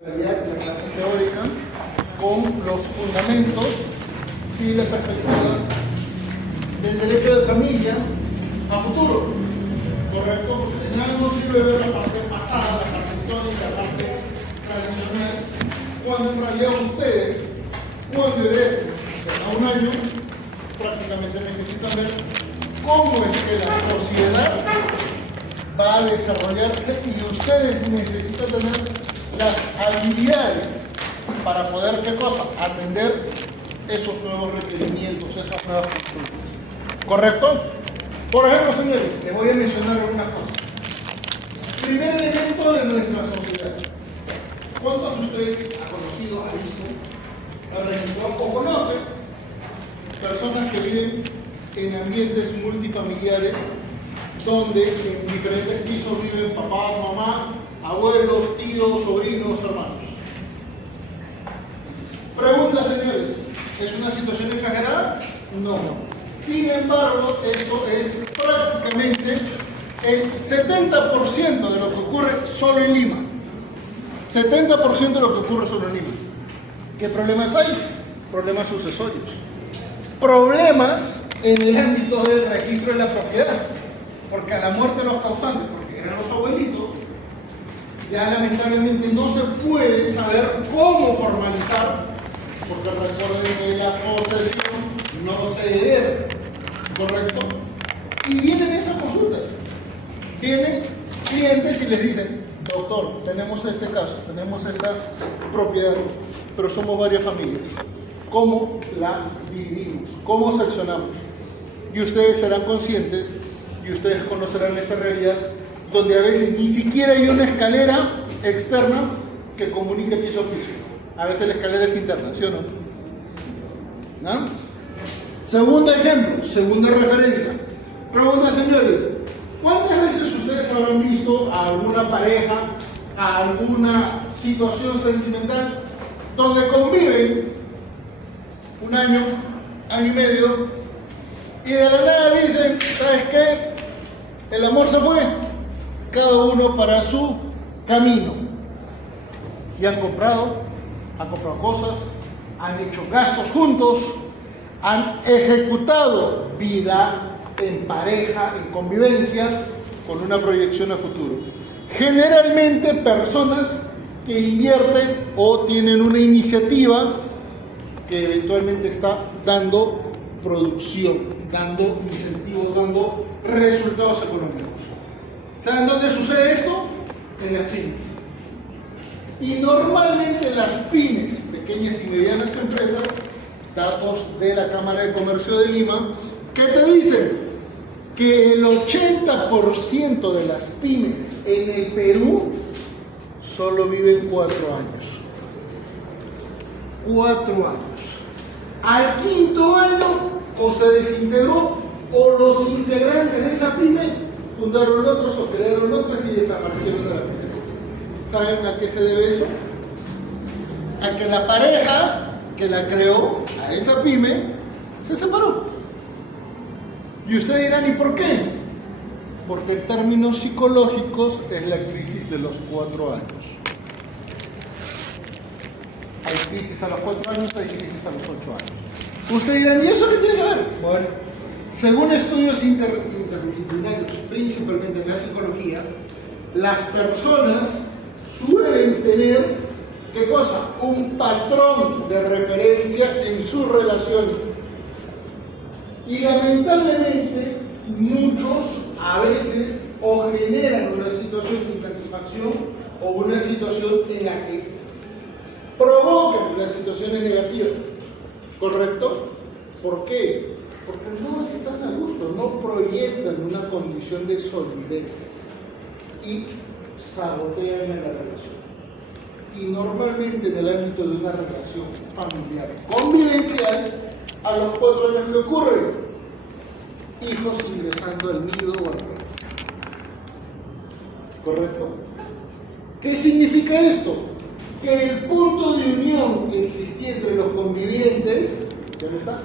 La clase teórica con los fundamentos y la perspectiva del derecho de familia a futuro. ¿Correcto? Porque de nada nos sirve ver la parte pasada, la parte histórica, la parte tradicional, cuando en realidad ustedes, cuando bebés a un año, prácticamente necesitan ver cómo es que la sociedad va a desarrollarse y ustedes necesitan tener las habilidades para poder, ¿qué cosa? Atender esos nuevos requerimientos, esas nuevas consultas. ¿Correcto? Por ejemplo, señores, les voy a mencionar algunas cosas. Primer elemento de nuestra sociedad. ¿Cuántos de ustedes han conocido, han visto, han registrado o conocen personas que viven en ambientes multifamiliares donde en diferentes pisos viven papá, mamá, abuelos, tíos, sobrinos, hermanos? Pregunta, señores, ¿es una situación exagerada? No. Sin embargo, esto es prácticamente el 70% de lo que ocurre solo en Lima. 70% de lo que ocurre solo en Lima. ¿Qué problemas hay? Problemas sucesorios. Problemas en el ámbito del registro de la propiedad. Porque a la muerte de los causantes, porque eran los abuelitos, ya lamentablemente no se puede saber cómo formalizar, porque recuerden que la posesión no se hereda, ¿correcto? Y vienen esas consultas. Vienen clientes y les dicen: doctor, tenemos este caso, tenemos esta propiedad, pero somos varias familias. ¿Cómo la dividimos? ¿Cómo seccionamos? Y ustedes serán conscientes y ustedes conocerán esta realidad donde a veces ni siquiera hay una escalera externa que comunique piso a piso. A veces la escalera es interna, ¿sí o no? ¿No? Segundo ejemplo, segunda referencia. Pregunta, señores, ¿cuántas veces ustedes habrán visto a alguna pareja, a alguna situación sentimental donde conviven un año, año y medio, y de la nada dicen: ¿sabes qué? El amor se fue, cada uno para su camino? Y han comprado cosas, han hecho gastos juntos, han ejecutado vida en pareja, en convivencia, con una proyección a futuro. Generalmente personas que invierten o tienen una iniciativa que eventualmente está dando producción, dando incentivos, dando resultados económicos. ¿Saben dónde sucede esto? En las pymes. Y normalmente las pymes, pequeñas y medianas empresas, datos de la Cámara de Comercio de Lima, ¿qué te dicen? Que el 80% de las pymes en el Perú solo viven 4 años. 4 años. Al 5.º año o se desintegró o los integrantes de esa pyme fundaron otros o crearon otras y desaparecieron de la pyme. ¿Saben a qué se debe eso? A que la pareja que la creó, a esa pyme, se separó. Y ustedes dirán: ¿y por qué? Porque en términos psicológicos es la crisis de los 4 años. Hay crisis a los 4 años, hay crisis a los 8 años. Ustedes dirán: ¿y eso qué tiene que ver? Bueno, según estudios interdisciplinarios, principalmente en la psicología, las personas suelen tener, ¿qué cosa? Un patrón de referencia en sus relaciones. Y lamentablemente, muchos a veces o generan una situación de insatisfacción o una situación en la que provocan las situaciones negativas. ¿Correcto? ¿Por qué? Porque no están a gusto, no proyectan una condición de solidez y sabotean en la relación. Y normalmente en el ámbito de una relación familiar convivencial, a los 4 años que ocurre, hijos ingresando al nido o al reino. ¿Correcto? ¿Qué significa esto? Que el punto de unión que existía entre los convivientes ya no está,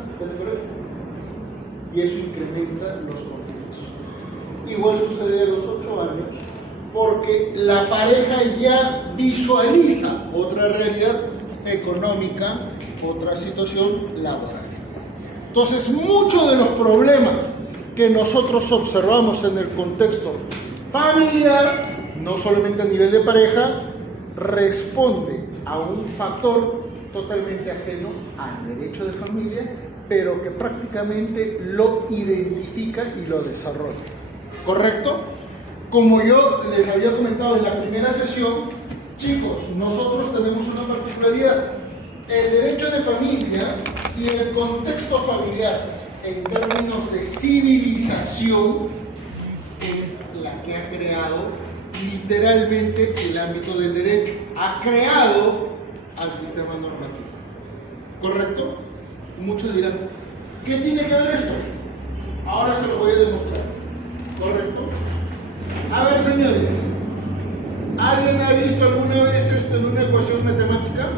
y eso incrementa los conflictos. Igual sucede a los 8 años porque la pareja ya visualiza otra realidad económica, otra situación laboral. Entonces, muchos de los problemas que nosotros observamos en el contexto familiar, no solamente a nivel de pareja, responde a un factor totalmente ajeno al derecho de familia, pero que prácticamente lo identifica y lo desarrolla. ¿Correcto? Como yo les había comentado en la primera sesión, chicos, nosotros tenemos una particularidad. El derecho de familia y el contexto familiar en términos de civilización es la que ha creado literalmente el ámbito del derecho. Ha creado al sistema normativo. ¿Correcto? Muchos dirán, ¿qué tiene que ver esto? Ahora se lo voy a demostrar. ¿Correcto? A ver, señores, ¿alguien ha visto alguna vez esto en una ecuación matemática?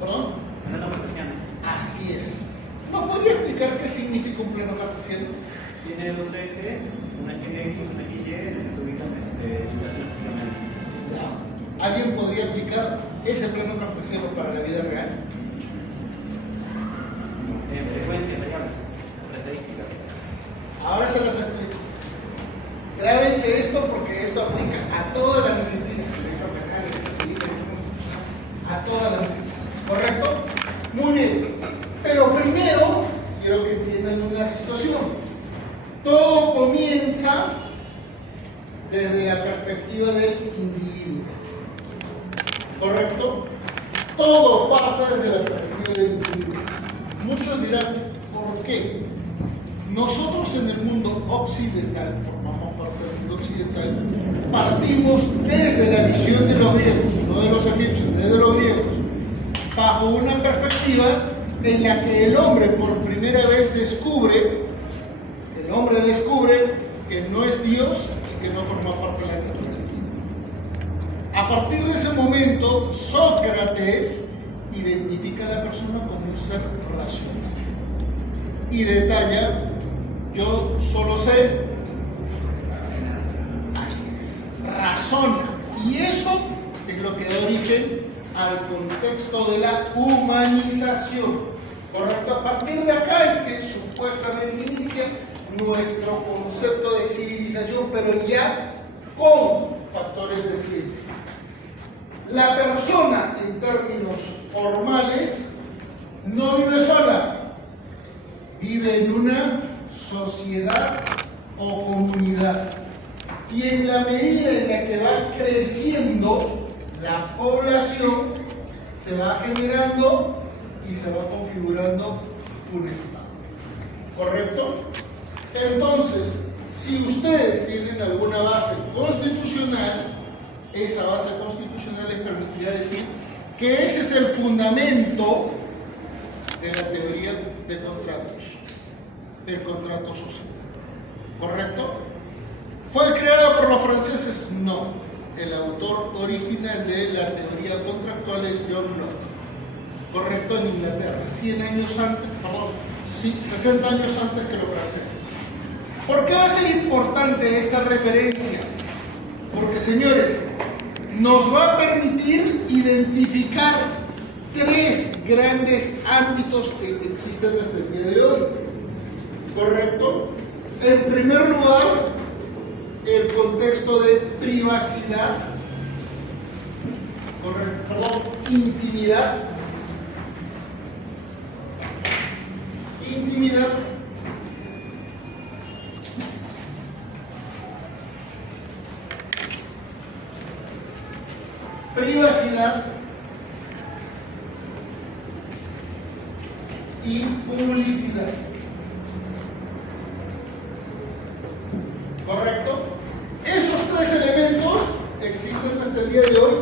¿Perdón? Así es. ¿Nos podría explicar qué significa un plano cartesiano? Tiene dos ejes, una eje X, una eje Y, se ubican físicamente. ¿Alguien podría aplicar ese plano cartesiano para la vida real? En frecuencia, digamos, estadísticas. Ahora se las explico. Grábense esto porque esto aplica a todas las disciplinas, a todas las disciplinas. ¿Correcto? Muy bien. Pero primero, quiero que entiendan una situación. Todo comienza desde la perspectiva del individuo. ¿Correcto? Todo parte desde la perspectiva del individuo. Muchos dirán, ¿por qué? Nosotros en el mundo occidental, formamos parte del mundo occidental, partimos desde la visión de los griegos, no de los egipcios, desde los griegos, bajo una perspectiva en la que el hombre por primera vez descubre que no es Dios y que no forma parte de la naturaleza. A partir de ese momento, Sócrates identifica a la persona como un ser racional y detalla: yo solo sé, así es, razona. Y eso es lo que da origen al contexto de la humanización. ¿Correcto? A partir de acá es que supuestamente inicia nuestro concepto de civilización, pero ya con factores de ciencia. La persona, en términos formales, no vive sola, vive en una sociedad o comunidad. Y en la medida en la que va creciendo la población, se va generando y se va configurando un Estado. ¿Correcto? Entonces, si ustedes tienen alguna base constitucional, esa base constitucional les permitiría decir que ese es el fundamento de la teoría de contratos, del contrato social. ¿Correcto? ¿Fue creada por los franceses? No. El autor original de la teoría contractual es John Locke. ¿Correcto? En Inglaterra, 60 años antes que los franceses. ¿Por qué va a ser importante esta referencia? Porque, señores, nos va a permitir identificar tres grandes ámbitos que existen hasta el día de hoy. ¿Correcto? En primer lugar, el contexto de privacidad. ¿Correcto? Perdón, intimidad. Intimidad. Privacidad y publicidad. ¿Correcto? Esos tres elementos existen hasta el día de hoy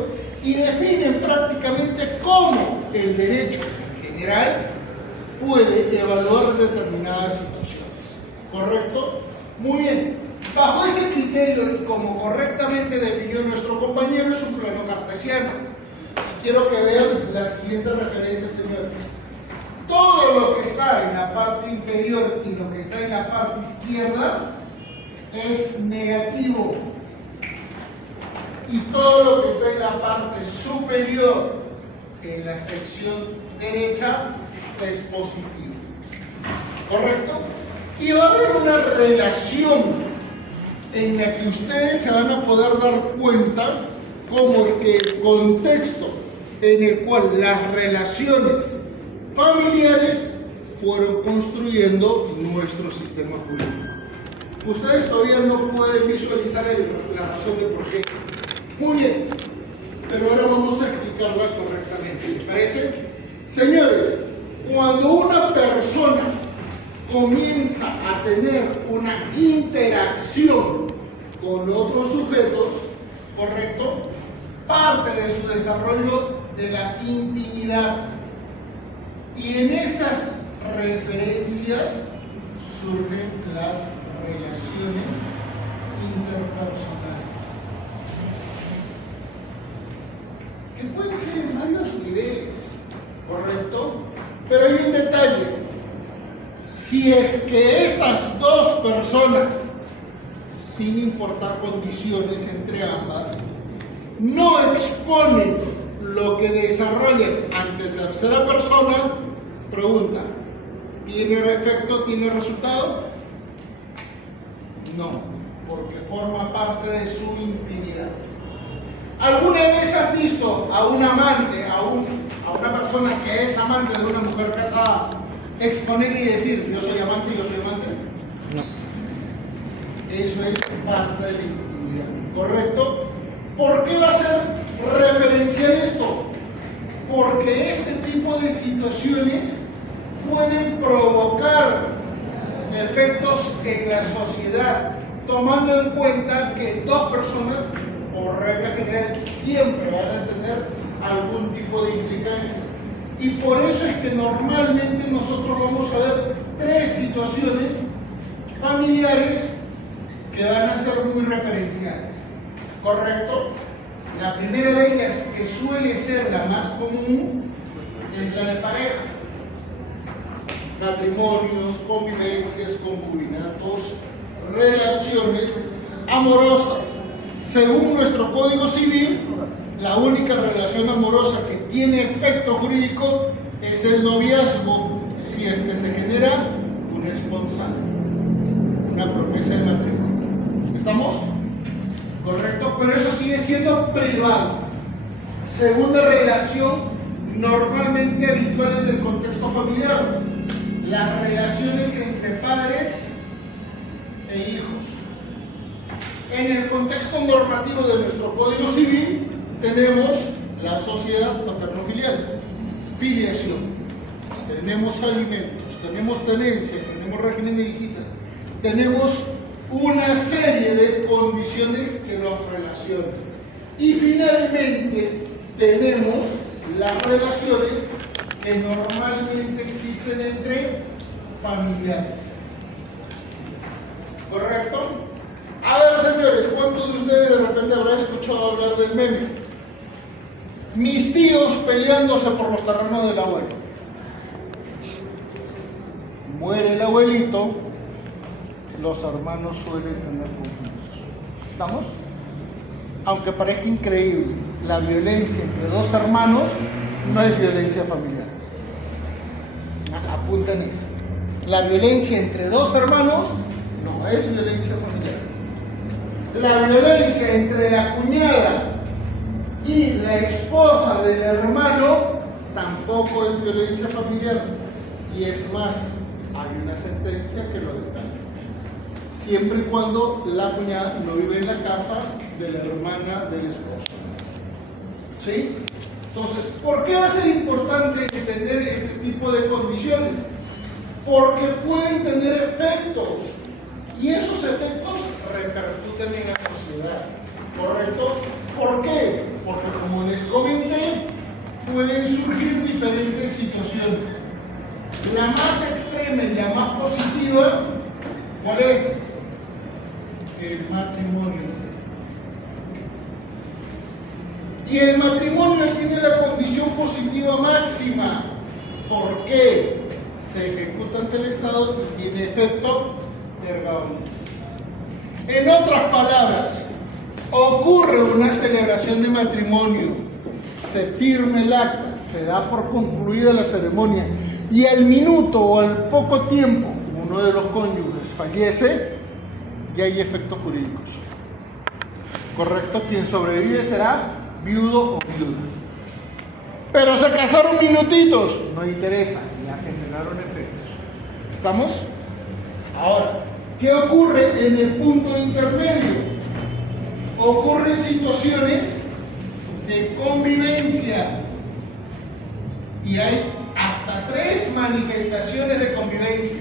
y definen prácticamente cómo el derecho general puede evaluar determinadas situaciones. ¿Correcto? Muy bien. Bajo ese criterio y como correctamente definió nuestro compañero, es un plano cartesiano. Quiero que vean las siguientes referencias, señores. todo lo que está en la parte inferior y lo que está en la parte izquierda es negativo. Y todo lo que está en la parte superior, en la sección derecha, es positivo. ¿Correcto? Y va a haber una relación en la que ustedes se van a poder dar cuenta cómo es que el contexto en el cual las relaciones familiares fueron construyendo nuestro sistema jurídico. Ustedes todavía no pueden visualizar la razón de por qué. Muy bien, pero ahora vamos a explicarla correctamente. ¿Les parece? Señores, cuando una persona comienza a tener una interacción con otros sujetos, ¿correcto? Parte de su desarrollo de la intimidad. Y en estas referencias surgen las relaciones interpersonales, que pueden ser en varios niveles, ¿correcto? Pero hay un detalle: si es que estas dos personas, sin importar condiciones entre ambas, no exponen lo que desarrollen ante tercera persona, pregunta, ¿tiene efecto, tiene resultado? No, porque forma parte de su intimidad. ¿Alguna vez has visto a un amante, a una persona que es amante de una mujer casada, exponer y decir, yo soy amante, yo soy amante? No. Eso es parte de la intimidad, ¿correcto? ¿Por qué va a ser referencial esto? Porque este tipo de situaciones pueden provocar efectos en la sociedad, tomando en cuenta que dos personas, por regla general, siempre van a tener algún tipo de implicancias. Y por eso es que normalmente nosotros vamos a ver tres situaciones familiares que van a ser muy referenciales. ¿Correcto? La primera de ellas, que suele ser la más común, es la de pareja. Matrimonios, convivencias, concubinatos, relaciones amorosas. Según nuestro Código Civil, la única relación amorosa que tiene efecto jurídico es el noviazgo, si es que se genera un esponsal, una promesa de matrimonio. ¿Estamos? ¿Correcto? Pero eso sigue siendo privado. Segunda relación normalmente habitual en el contexto familiar: las relaciones entre padres e hijos. En el contexto normativo de nuestro Código Civil tenemos la sociedad paterno-filial, filiación, tenemos alimentos, tenemos tenencia, tenemos régimen de visita, tenemos una serie de condiciones que los relacionan. Y finalmente tenemos las relaciones que normalmente existen entre familiares. ¿Correcto? A ver, señores, ¿cuántos de ustedes de repente habrán escuchado hablar del meme? Mis tíos peleándose por los terrenos del abuelo. Muere el abuelito, los hermanos suelen tener conflictos. ¿Estamos? Aunque parezca increíble, la violencia entre dos hermanos no es violencia familiar. Apunten eso. La violencia entre dos hermanos no es violencia familiar. La violencia entre la cuñada y la esposa del hermano tampoco es violencia familiar. Y es más, hay una sentencia que lo detalla. Siempre y cuando la cuñada no vive en la casa de la hermana del esposo. ¿Sí? Entonces, ¿por qué va a ser importante entender este tipo de condiciones? Porque pueden tener efectos, y esos efectos repercuten en la sociedad, ¿correcto? ¿Por qué? Porque, como les comenté, pueden surgir diferentes situaciones. La más extrema y la más positiva, ¿cuál es? El matrimonio. Y el matrimonio tiene la condición positiva máxima, ¿Por qué? Se ejecuta ante el Estado y tiene efecto erga omnes. En otras palabras, ocurre una celebración de matrimonio, se firma el acta, se da por concluida la ceremonia y al minuto o al poco tiempo uno de los cónyuges fallece, ya hay efectos jurídicos. ¿Correcto? Quien sobrevive será viudo o viuda. Pero se casaron minutitos, no interesa, ya generaron efectos. ¿Estamos? Ahora, ¿qué ocurre en el punto intermedio? Ocurren situaciones de convivencia y hay hasta 3 manifestaciones de convivencia.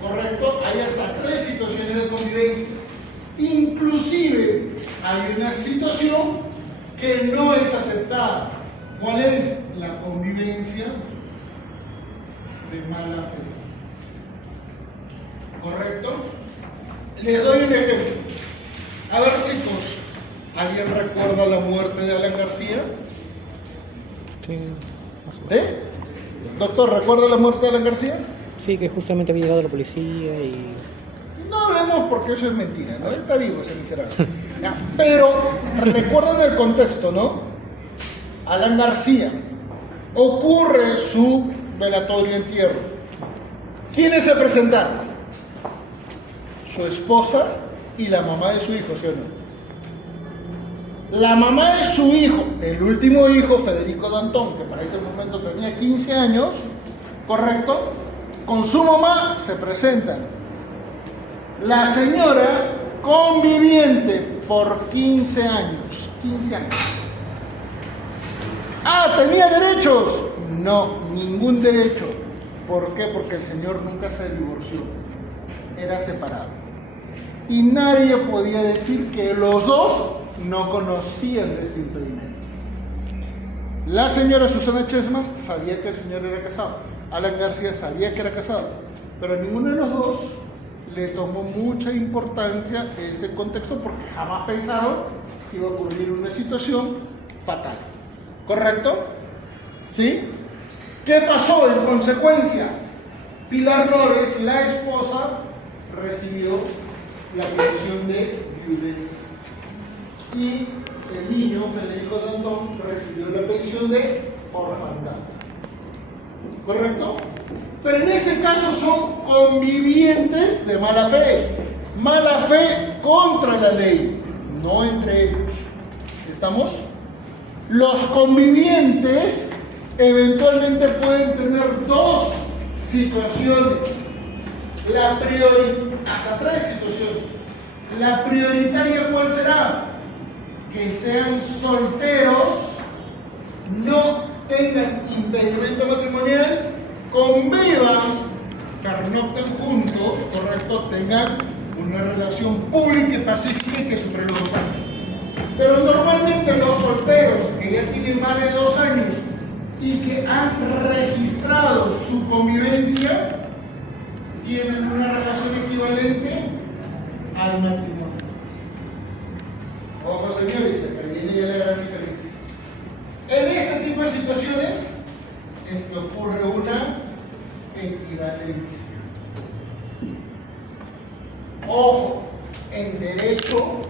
¿Correcto? Hay hasta 3 situaciones de convivencia. Inclusive hay una situación que no es aceptada. ¿Cuál es? La convivencia de mala fe. ¿Correcto? Les doy un ejemplo. A ver, chicos, ¿alguien recuerda la muerte de Alan García? Sí. Doctor, ¿recuerda la muerte de Alan García? Sí, que justamente había llegado la policía y... No hablemos porque eso es mentira, ¿no? Él está vivo, ese miserable. Ya, pero recuerden el contexto, ¿no? Alan García. Ocurre su velatorio entierro. ¿Quiénes se presentaron? Su esposa y la mamá de su hijo, ¿sí o no? La mamá de su hijo, el último hijo, Federico Dantón, que para ese momento tenía 15 años, ¿correcto? Con su mamá se presentan. La señora conviviente por 15 años. 15 años. Ah, ¿tenía derechos? No, ningún derecho. ¿Por qué? Porque el señor nunca se divorció. Era separado. Y nadie podía decir que los dos no conocían de este impedimento. La señora Susana Chessman sabía que el señor era casado. Alan García sabía que era casado. Pero a ninguno de los dos le tomó mucha importancia ese contexto porque jamás pensaron que iba a ocurrir una situación fatal. ¿Correcto? ¿Sí? ¿Qué pasó en consecuencia? Pilar Lores, la esposa, recibió la pensión de viudez y el niño, Federico Dantón, recibió la pensión de orfandad. ¿Correcto? Pero en ese caso son convivientes de mala fe contra la ley, no entre ellos. ¿Estamos? Los convivientes eventualmente pueden tener 2 situaciones, hasta 3 situaciones. La prioritaria, ¿cuál será? Que sean solteros, no tengan impedimento matrimonial, convivan, pernocten juntos, correcto, tengan una relación pública y pacífica que supere los 2 años. Pero normalmente los solteros que ya tienen más de 2 años y que han registrado su convivencia tienen una relación equivalente al matrimonio. Ojo, señores, que viene ya la gran diferencia. En este tipo de situaciones es que ocurre una equivalencia. Ojo, en derecho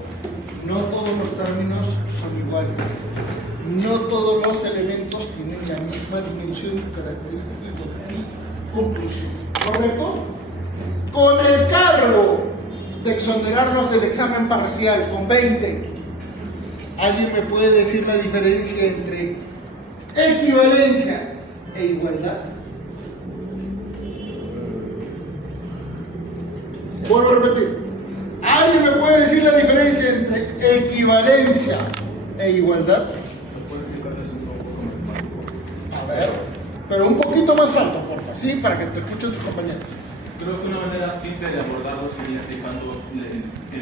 no todos los términos son iguales. No todos los elementos tienen la misma dimensión, característica y conclusión. ¿Correcto? Con el cargo de exonerarlos del examen parcial con 20, ¿alguien me puede decir la diferencia entre equivalencia e igualdad? Vuelvo a repetir. ¿Alguien me puede decir la diferencia entre equivalencia e igualdad? A ver, pero un poquito más alto, porfa, ¿sí? Para que te escuchen tus compañeros. Creo que una manera simple de abordarlo sería fijando la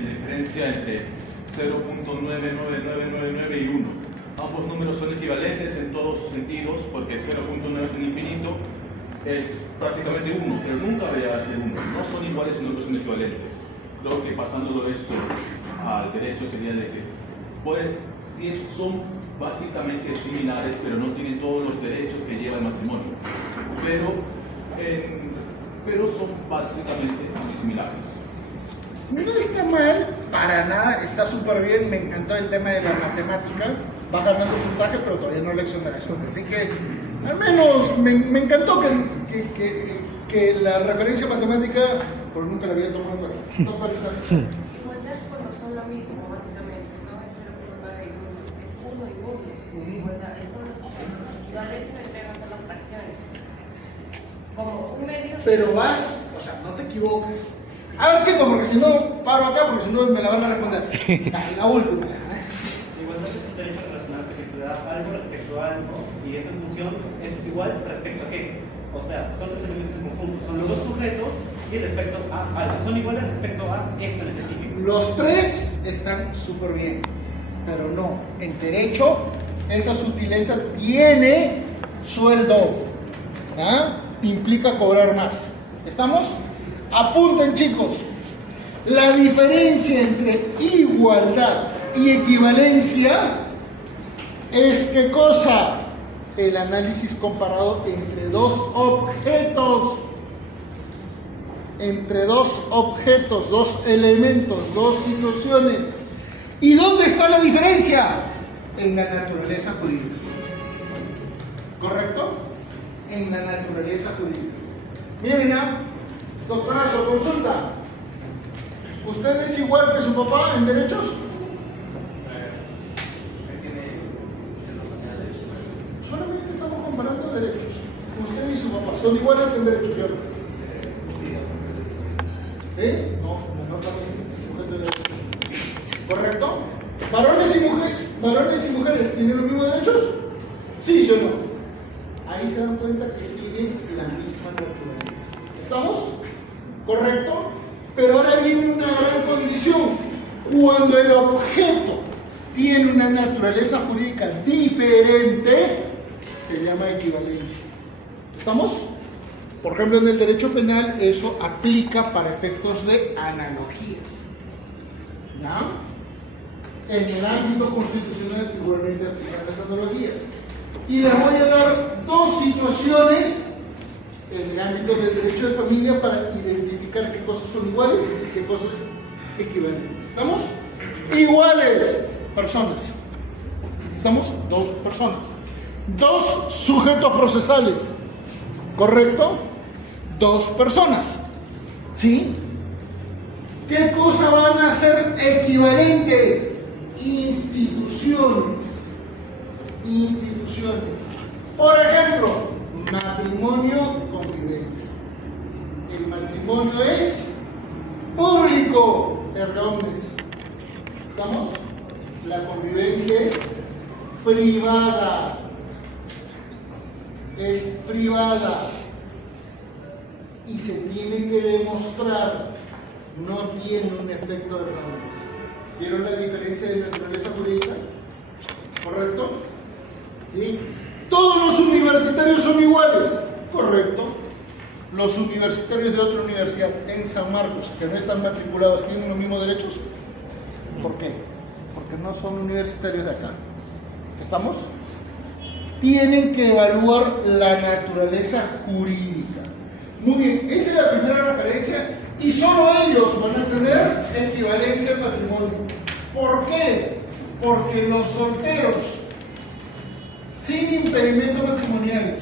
diferencia entre 0.99999 y 1. Ambos números son equivalentes en todos sus sentidos, porque 0.9 es un infinito, es prácticamente 1, pero nunca debería ser 1. No son iguales, sino que son equivalentes. Creo que pasándolo esto al derecho sería de que son básicamente similares, pero no tienen todos los derechos que lleva el matrimonio. ¿Ok? pero son básicamente muy similares. No está mal, para nada, está súper bien, me encantó el tema de la matemática, va ganando puntaje, pero todavía no lección de razón, así que al menos me encantó que la referencia matemática, porque nunca la había tomado en cuenta. Igualdad cuando son lo mismo, básicamente, ¿no? Es 0.9 incluso, es 1 y 1, desigualdad, entonces equivalencia vendrían a ser las fracciones. Como un medio... Pero vas, o sea, no te equivoques. A ver, chicos, porque si no, paro acá, porque si no me la van a responder. La última. La igualdad es un derecho relacional que se da algo respecto a algo y esa función es igual respecto a qué. O sea, son dos elementos en conjunto, son los dos sujetos y respecto a algo. Son iguales respecto a esto en específico. Los tres están súper bien, pero no. En derecho, esa sutileza tiene sueldo. ¿Ah? Implica cobrar más. ¿Estamos? Apunten, chicos. La diferencia entre igualdad y equivalencia es ¿qué cosa? El análisis comparado entre dos objetos. Entre dos objetos, dos elementos, dos situaciones. ¿Y dónde está la diferencia? En la naturaleza jurídica. ¿Correcto? En la naturaleza jurídica. Miren, doctorazo, consulta. ¿Usted es igual que su papá en derechos? Solamente estamos comparando derechos. Usted y su papá son iguales en derechos, ¿cierto? ¿Eh? No, menor también, sujeto de derechos. ¿Correcto? ¿Varones y mujeres tienen los mismos derechos? ¿Sí, sí o no? Ahí se dan cuenta que tienen la misma naturaleza. ¿Estamos? ¿Correcto? Pero ahora viene una gran condición. Cuando el objeto tiene una naturaleza jurídica diferente, se llama equivalencia. ¿Estamos? Por ejemplo, en el derecho penal eso aplica para efectos de analogías. ¿Ya? En el ámbito constitucional igualmente aplican las analogías. Y les voy a dar dos situaciones en el ámbito del derecho de familia para identificar qué cosas son iguales y qué cosas equivalentes. ¿Estamos? Iguales, personas. ¿Estamos? Dos personas. Dos sujetos procesales. ¿Correcto? Dos personas. ¿Sí? ¿Qué cosas van a ser equivalentes? Instituciones. Instituciones. Por ejemplo, matrimonio, convivencia. El matrimonio es público, perdónes. ¿Estamos? La convivencia es privada. Es privada. Y se tiene que demostrar, no tiene un efecto de roles. ¿Vieron la diferencia de naturaleza jurídica? ¿Correcto? ¿Sí? ¿Todos los universitarios son iguales? Correcto. ¿Los universitarios de otra universidad en San Marcos, que no están matriculados, tienen los mismos derechos? ¿Por qué? Porque no son universitarios de acá. ¿Estamos? Tienen que evaluar la naturaleza jurídica. Muy bien, esa es la primera referencia y solo ellos van a tener equivalencia al patrimonio. ¿Por qué? Porque los solteros sin impedimento matrimonial,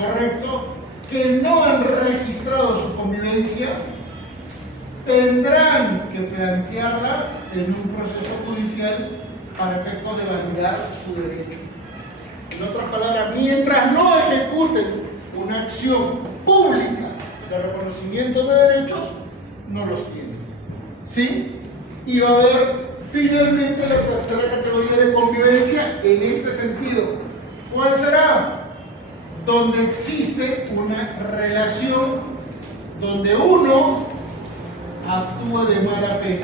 ¿correcto?, que no han registrado su convivencia, tendrán que plantearla en un proceso judicial para efectos de validar su derecho. En otras palabras, mientras no ejecuten una acción pública de reconocimiento de derechos, no los tienen. ¿Sí? Y va a haber finalmente la tercera categoría de convivencia en este sentido. ¿Cuál será? Donde existe una relación donde uno actúa de mala fe.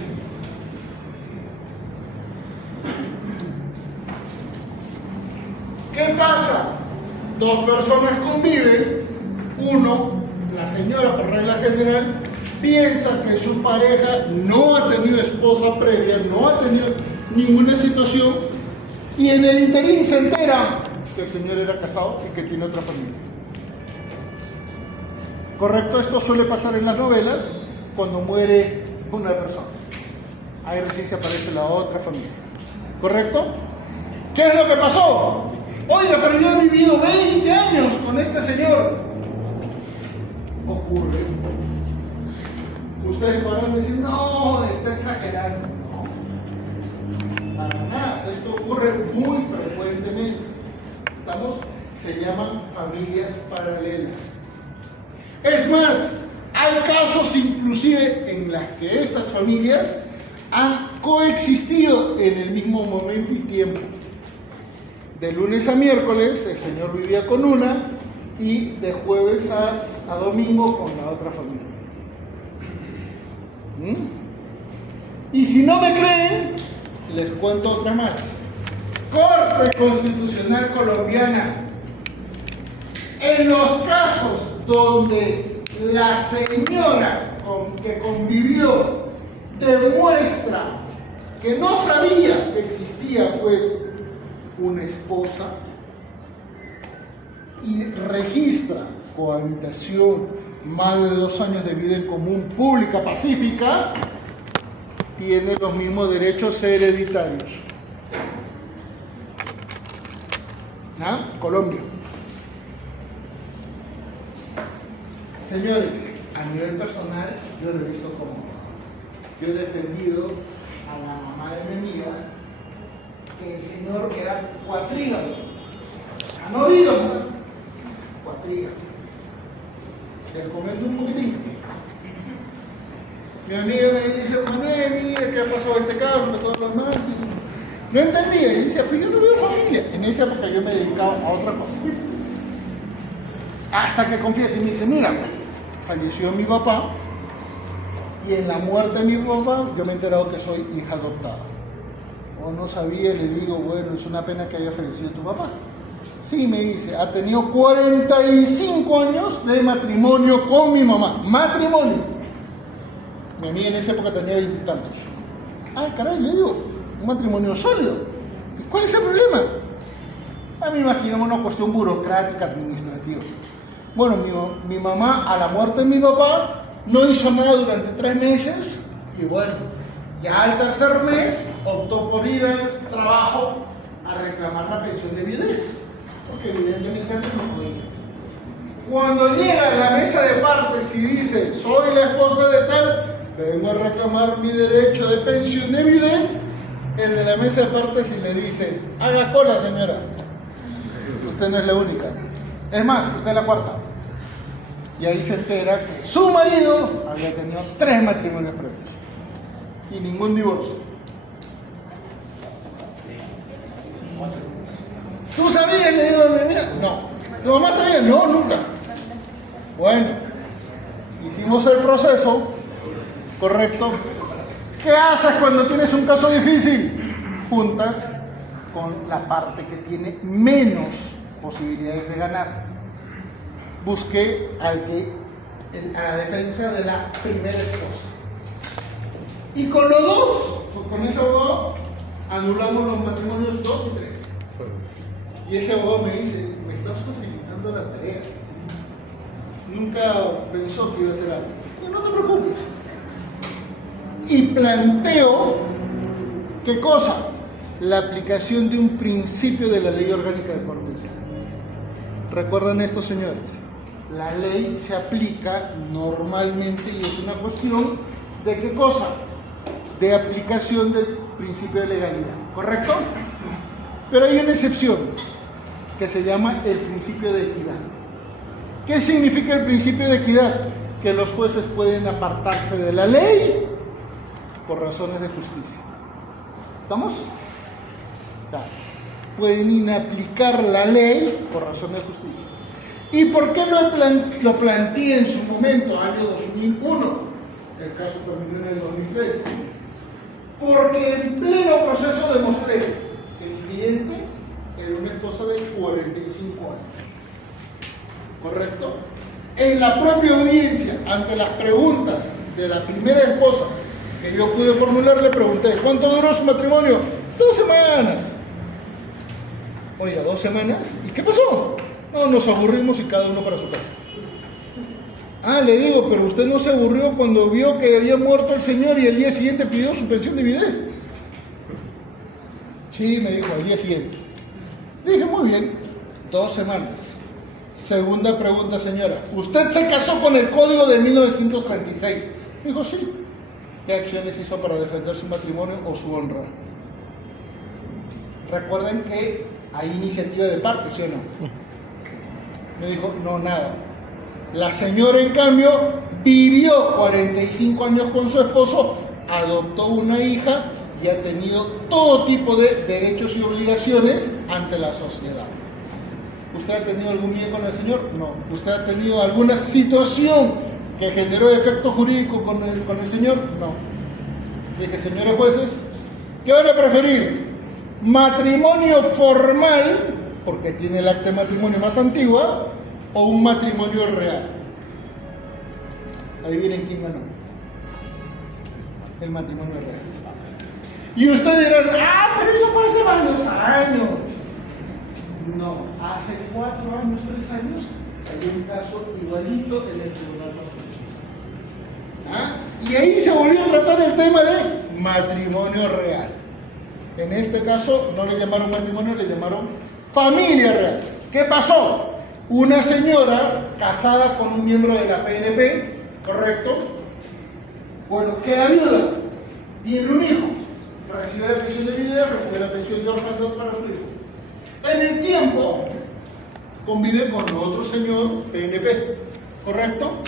¿Qué pasa? Dos personas conviven, uno, la señora por regla general, piensa que su pareja no ha tenido esposa previa, no ha tenido ninguna situación, y en el interín se entera que el señor era casado y que tiene otra familia. ¿Correcto? Esto suele pasar en las novelas cuando muere una persona. Ahí recién se aparece la otra familia. ¿Correcto? ¿Qué es lo que pasó? Oiga, pero yo he vivido 20 años con este señor. Ocurre. Ustedes podrán decir, no, está exagerando. No, para nada. Esto ocurre muy frecuentemente. Se llaman familias paralelas. Es más, hay casos inclusive en las que estas familias han coexistido en el mismo momento y tiempo. De lunes a miércoles el señor vivía con una y de jueves a domingo con la otra familia. Y si no me creen, les cuento otra más. Corte Constitucional Colombiana. En los casos donde la señora con que convivió demuestra que no sabía que existía pues una esposa y registra cohabitación, más de 2 años de vida en común, pública, pacífica, tiene los mismos derechos hereditarios. ¿Ah? Colombia. Señores, a nivel personal, yo lo he visto como yo he defendido a la mamá de mi amiga que el señor era cuatrígalo. No digo, cuatrígalo. Les comento un poquitín. Mi amiga me dice, Manuel, mira qué ha pasado este caso, que todos los demás. No entendía, y decía, pero yo no veo familia. En esa época yo me dedicaba a otra cosa. Hasta que confiesa y me dice, mira, falleció mi papá y en la muerte de mi papá yo me he enterado que soy hija adoptada. O no sabía, le digo, bueno, es una pena que haya fallecido tu papá. Sí, me dice, ha tenido 45 años de matrimonio con mi mamá. Matrimonio. Mi amiga en esa época tenía 20 años. Ay, caray, le digo, un matrimonio sólido. ¿Y cuál es el problema? Me imagino una cuestión burocrática, administrativa. Bueno, mi mamá, a la muerte de mi papá, no hizo nada durante 3 meses y bueno, ya al tercer mes optó por ir al trabajo a reclamar la pensión de viudez, porque evidentemente antes no podía. Cuando llega a la mesa de partes y dice, soy la esposa de tal, vengo a reclamar mi derecho de pensión de viudez, el de la mesa de partes y le dice, haga cola señora, usted no es la única. Es más, usted es la cuarta. Y ahí se entera que su marido había tenido 3 matrimonios previos y ningún divorcio. ¿Tú sabías? Le digo a mi amiga. No. ¿Tu mamá sabía? No, nunca. Bueno, hicimos el proceso, correcto. ¿Qué haces cuando tienes un caso difícil? Juntas con la parte que tiene menos posibilidades de ganar. Busqué a la defensa de la primera esposa. Y con los dos, con ese abogado, anulamos los matrimonios 2 y 3. Y ese abogado me dice, me estás facilitando la tarea. Nunca pensó que iba a hacer algo. Pues no te preocupes. Y planteo, ¿qué cosa? La aplicación de un principio de la ley orgánica del Poder Judicial. Recuerden esto, señores. La ley se aplica normalmente y es una cuestión de qué cosa, de aplicación del principio de legalidad, ¿correcto? Pero hay una excepción que se llama el principio de equidad. ¿Qué significa el principio de equidad? Que los jueces pueden apartarse de la ley por razones de justicia. ¿Estamos? O sea, pueden inaplicar la ley por razones de justicia. ¿Y por qué lo planteé en su momento, año 2001? El caso terminó en el 2003. Porque en pleno proceso demostré que mi cliente era una esposa de 45 años. ¿Correcto? En la propia audiencia, ante las preguntas de la primera esposa que yo pude formular, le pregunté, ¿cuánto duró su matrimonio? 2 semanas. Oiga, 2 semanas. ¿Y qué pasó? No, nos aburrimos y cada uno para su casa. Ah, le digo, pero usted no se aburrió cuando vio que había muerto el señor y el día siguiente pidió su pensión de viudez. Sí, me dijo, al día siguiente. Le dije, muy bien, 2 semanas. Segunda pregunta, señora. ¿Usted se casó con el código de 1936? Dijo, sí. ¿Qué acciones hizo para defender su matrimonio o su honra? Recuerden que hay iniciativa de parte, ¿sí o no? Me dijo, no, nada. La señora, en cambio, vivió 45 años con su esposo, adoptó una hija y ha tenido todo tipo de derechos y obligaciones ante la sociedad. ¿Usted ha tenido algún lío con el señor? No. ¿Usted ha tenido alguna situación que generó efecto jurídico con el señor? No. Dije, señores jueces, ¿qué van a preferir? ¿Matrimonio formal, porque tiene el acta de matrimonio más antigua, o un matrimonio real? Adivinen quién ganó. El matrimonio real. Y ustedes dirán, ah, pero eso fue hace varios años. No, hace 4 años, 3 años, salió un caso igualito en el Tribunal Constitucional. ¿Ah? Y ahí se volvió a tratar el tema de matrimonio real. En este caso no le llamaron matrimonio, le llamaron familia real. ¿Qué pasó? Una señora casada con un miembro de la PNP, ¿correcto? Bueno, queda viuda, tiene un hijo, recibe la pensión de viudez, recibe la pensión de orfandad para su hijo. En el tiempo convive con otro señor PNP, ¿correcto?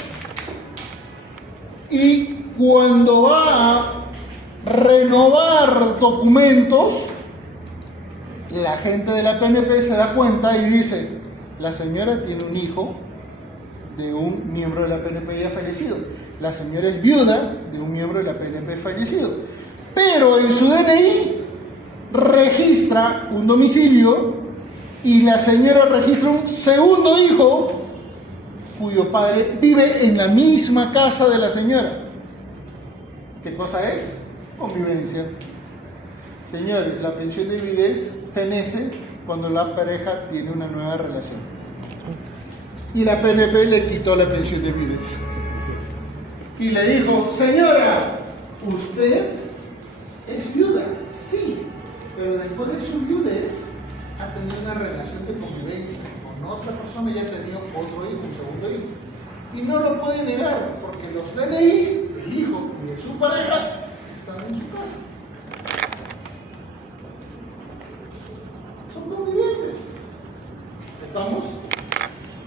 Y cuando va a renovar documentos, la gente de la PNP se da cuenta y dice, la señora tiene un hijo de un miembro de la PNP ya fallecido. La señora es viuda de un miembro de la PNP fallecido. Pero en su DNI registra un domicilio y la señora registra un segundo hijo cuyo padre vive en la misma casa de la señora. ¿Qué cosa es? Convivencia. Señores, la pensión de viudez fenece cuando la pareja tiene una nueva relación. Y la PNP le quitó la pensión de viudez. Y le dijo, señora, ¿usted es viuda? Sí, pero después de su viudez ha tenido una relación de convivencia con otra persona y ha tenido otro hijo, un segundo hijo. Y no lo puede negar porque los DNIs del hijo y de su pareja están en su casa. Son convivientes. ¿Estamos?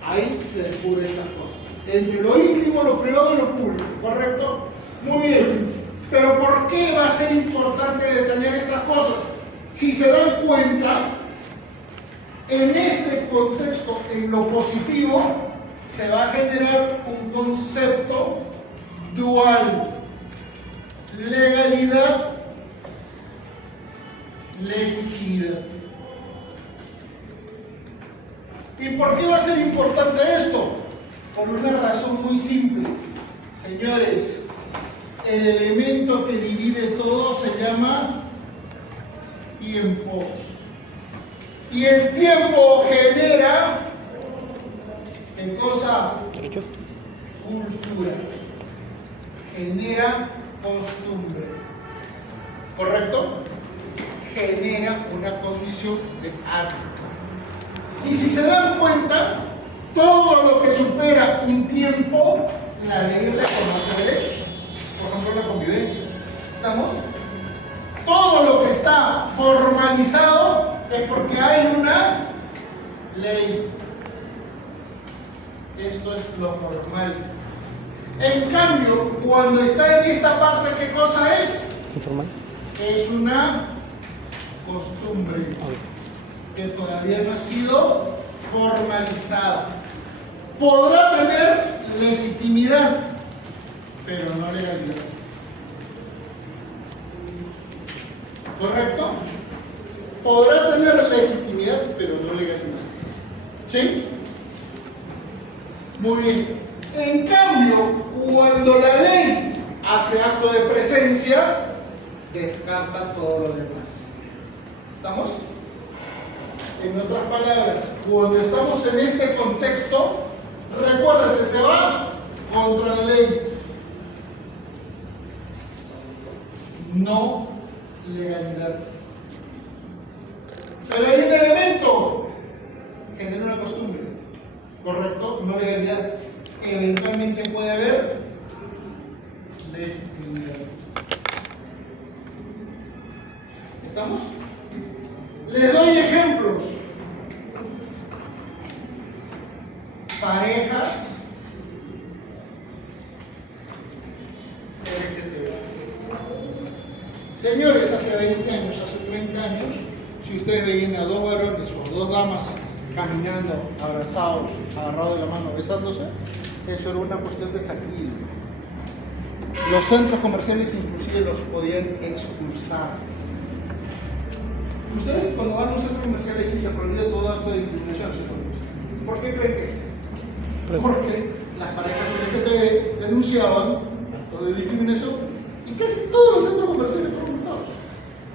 Ahí se descubren estas cosas. Entre lo íntimo, lo privado y lo público, ¿correcto? Muy bien. Pero ¿por qué va a ser importante detallar estas cosas? Si se dan cuenta, en este contexto, en lo positivo, se va a generar un concepto dual. Legalidad, legitimidad. ¿Y por qué va a ser importante esto? Por una razón muy simple. Señores, el elemento que divide todo se llama tiempo. Y el tiempo genera, ¿qué cosa? ¿Derecho? Cultura. Genera costumbre. ¿Correcto? Genera una condición de hábito. Y si se dan cuenta, todo lo que supera un tiempo, la ley reconoce derechos. Por ejemplo, la convivencia. ¿Estamos? Todo lo que está formalizado es porque hay una ley. Esto es lo formal. En cambio, cuando está en esta parte, ¿qué cosa es? Informal. Es una costumbre que todavía no ha sido formalizada. Podrá tener legitimidad, pero no legalidad. ¿Correcto? Podrá tener legitimidad, pero no legalidad. ¿Sí? Muy bien. En cambio, cuando la ley hace acto de presencia, descarta todo lo demás. ¿Estamos? En otras palabras, cuando estamos en este contexto, recuérdese, se va contra la ley. No legalidad. Pero hay un elemento, genera una costumbre, ¿correcto? No legalidad. Eventualmente puede haber legitimidad. ¿Estamos? Les doy ejemplos. Parejas LGTB. Señores, hace 20 años, hace 30 años, si ustedes veían a dos varones o a dos damas caminando, abrazados, agarrados de la mano, besándose, eso era una cuestión de sacrilegio. Los centros comerciales inclusive los podían expulsar. Ustedes cuando van a un centro comercial aquí se prohíbe todo acto de discriminación. ¿Por qué creen que es? Porque las parejas LGTB denunciaban actos de discriminación y casi todos los centros comerciales fueron multados.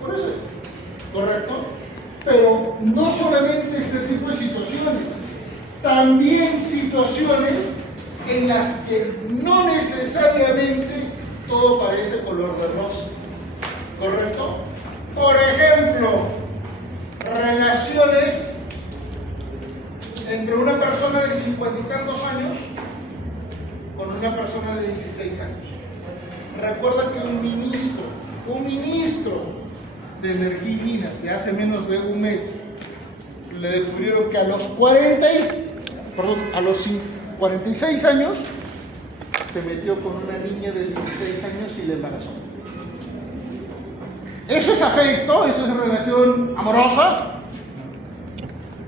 Por eso es. ¿Correcto? Pero no solamente este tipo de situaciones, también situaciones en las que no necesariamente todo parece color de rosa. ¿Correcto? Por ejemplo, relaciones entre una persona de 50 y tantos años con una persona de 16 años. Recuerda que un ministro de Energía y Minas de hace menos de un mes le descubrieron que a los 46 años se metió con una niña de 16 años y la embarazó. Eso es afecto, eso es relación amorosa.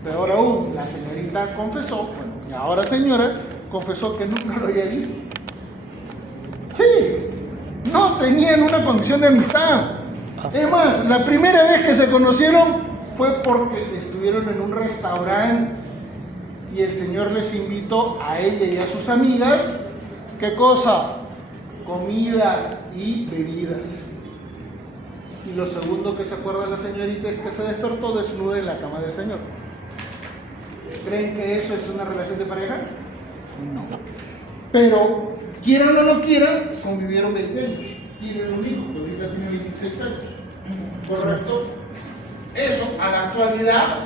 Peor aún, la señorita confesó, bueno, y ahora señora, confesó que nunca lo había visto. Sí, no tenían una condición de amistad. Es más, la primera vez que se conocieron fue porque estuvieron en un restaurante y el señor les invitó a ella y a sus amigas, ¿qué cosa? Comida y bebidas. Y lo segundo que se acuerda la señorita es que se despertó desnuda en la cama del señor. ¿Creen que eso es una relación de pareja? No. Pero, quieran o no quieran, convivieron 20 años. Tienen un hijo, que ahorita tiene 26 años. ¿Correcto? Eso, a la actualidad,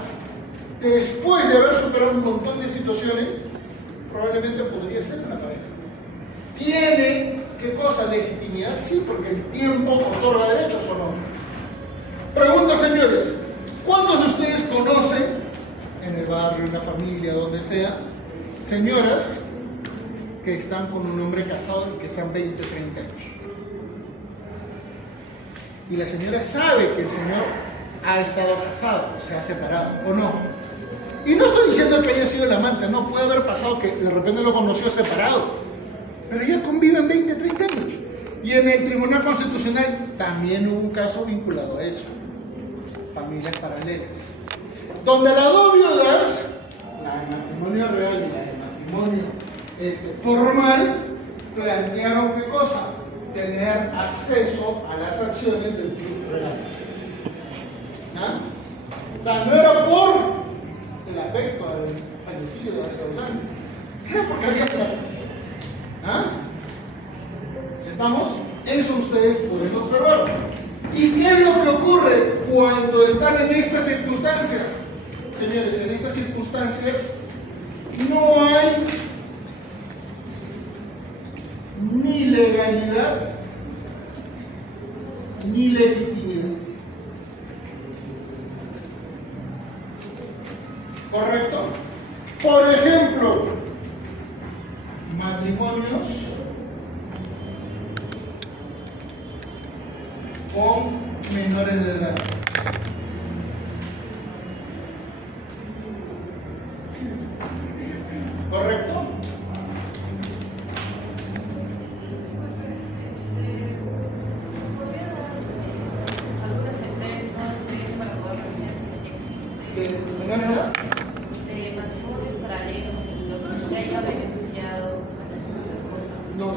después de haber superado un montón de situaciones, probablemente podría ser una pareja. ¿Tiene, qué cosa, legitimidad? Sí, porque el tiempo otorga derechos o no. Pregunta, señores, ¿cuántos de ustedes conocen, en el barrio, en la familia, donde sea, señoras que están con un hombre casado y que están 20, 30 años? Y la señora sabe que el señor ha estado casado, se ha separado, ¿o no? Y no estoy diciendo que haya sido el amante, no, puede haber pasado que de repente lo conoció separado, pero ya conviven 20, 30 años. Y en el Tribunal Constitucional también hubo un caso vinculado a eso, familias paralelas, donde las dos viudas, la del matrimonio real y la del matrimonio formal, plantearon qué cosa, tener acceso a las acciones del club real. ¿Ah? O sea, no era por el afecto al fallecido de hace 2 años, era porque había plata. ¿Ah? ¿Estamos? Eso ustedes pueden observar. ¿Y qué es lo que ocurre cuando están en estas circunstancias? Señores, en estas circunstancias no hay ni legalidad ni legitimidad. ¿Correcto? Por ejemplo, matrimonios con menores de edad. ¿Correcto? ¿Podría dar algunas sentencias para poder revisar si existe ¿De menores de edad? de matrimonios paralelos en los que se haya beneficiado a las otras cosas? No.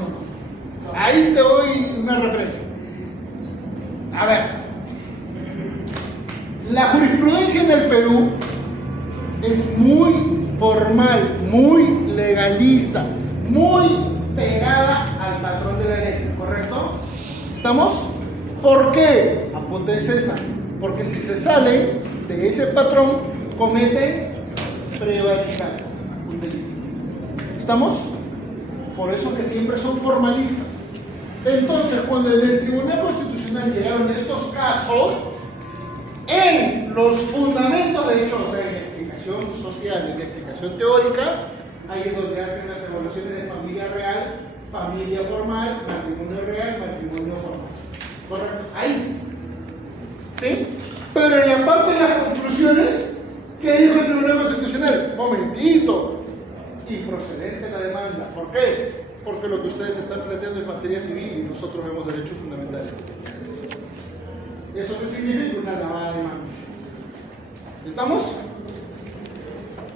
Ahí te doy una referencia. A ver, la jurisprudencia en el Perú es muy formal, muy legalista, muy pegada al patrón de la letra, ¿correcto? ¿Estamos? ¿Por qué? Apunte César. Porque si se sale de ese patrón, comete prevaricato. Un delito. ¿Estamos? Por eso que siempre son formalistas. Entonces, cuando en el Tribunal Constitucional llegaron estos casos, en los fundamentos de hecho, o sea, en la explicación social, en la explicación teórica, ahí es donde hacen las evaluaciones de familia real, familia formal, matrimonio real, matrimonio formal. ¿Correcto? Ahí. ¿Sí? Pero en la parte de las conclusiones, ¿qué dijo el Tribunal Constitucional? Momentito. Improcedente la demanda. ¿Por qué? Porque lo que ustedes están planteando es materia civil y nosotros vemos derechos fundamentales. ¿Eso qué significa? Una lavada de manos. ¿Estamos?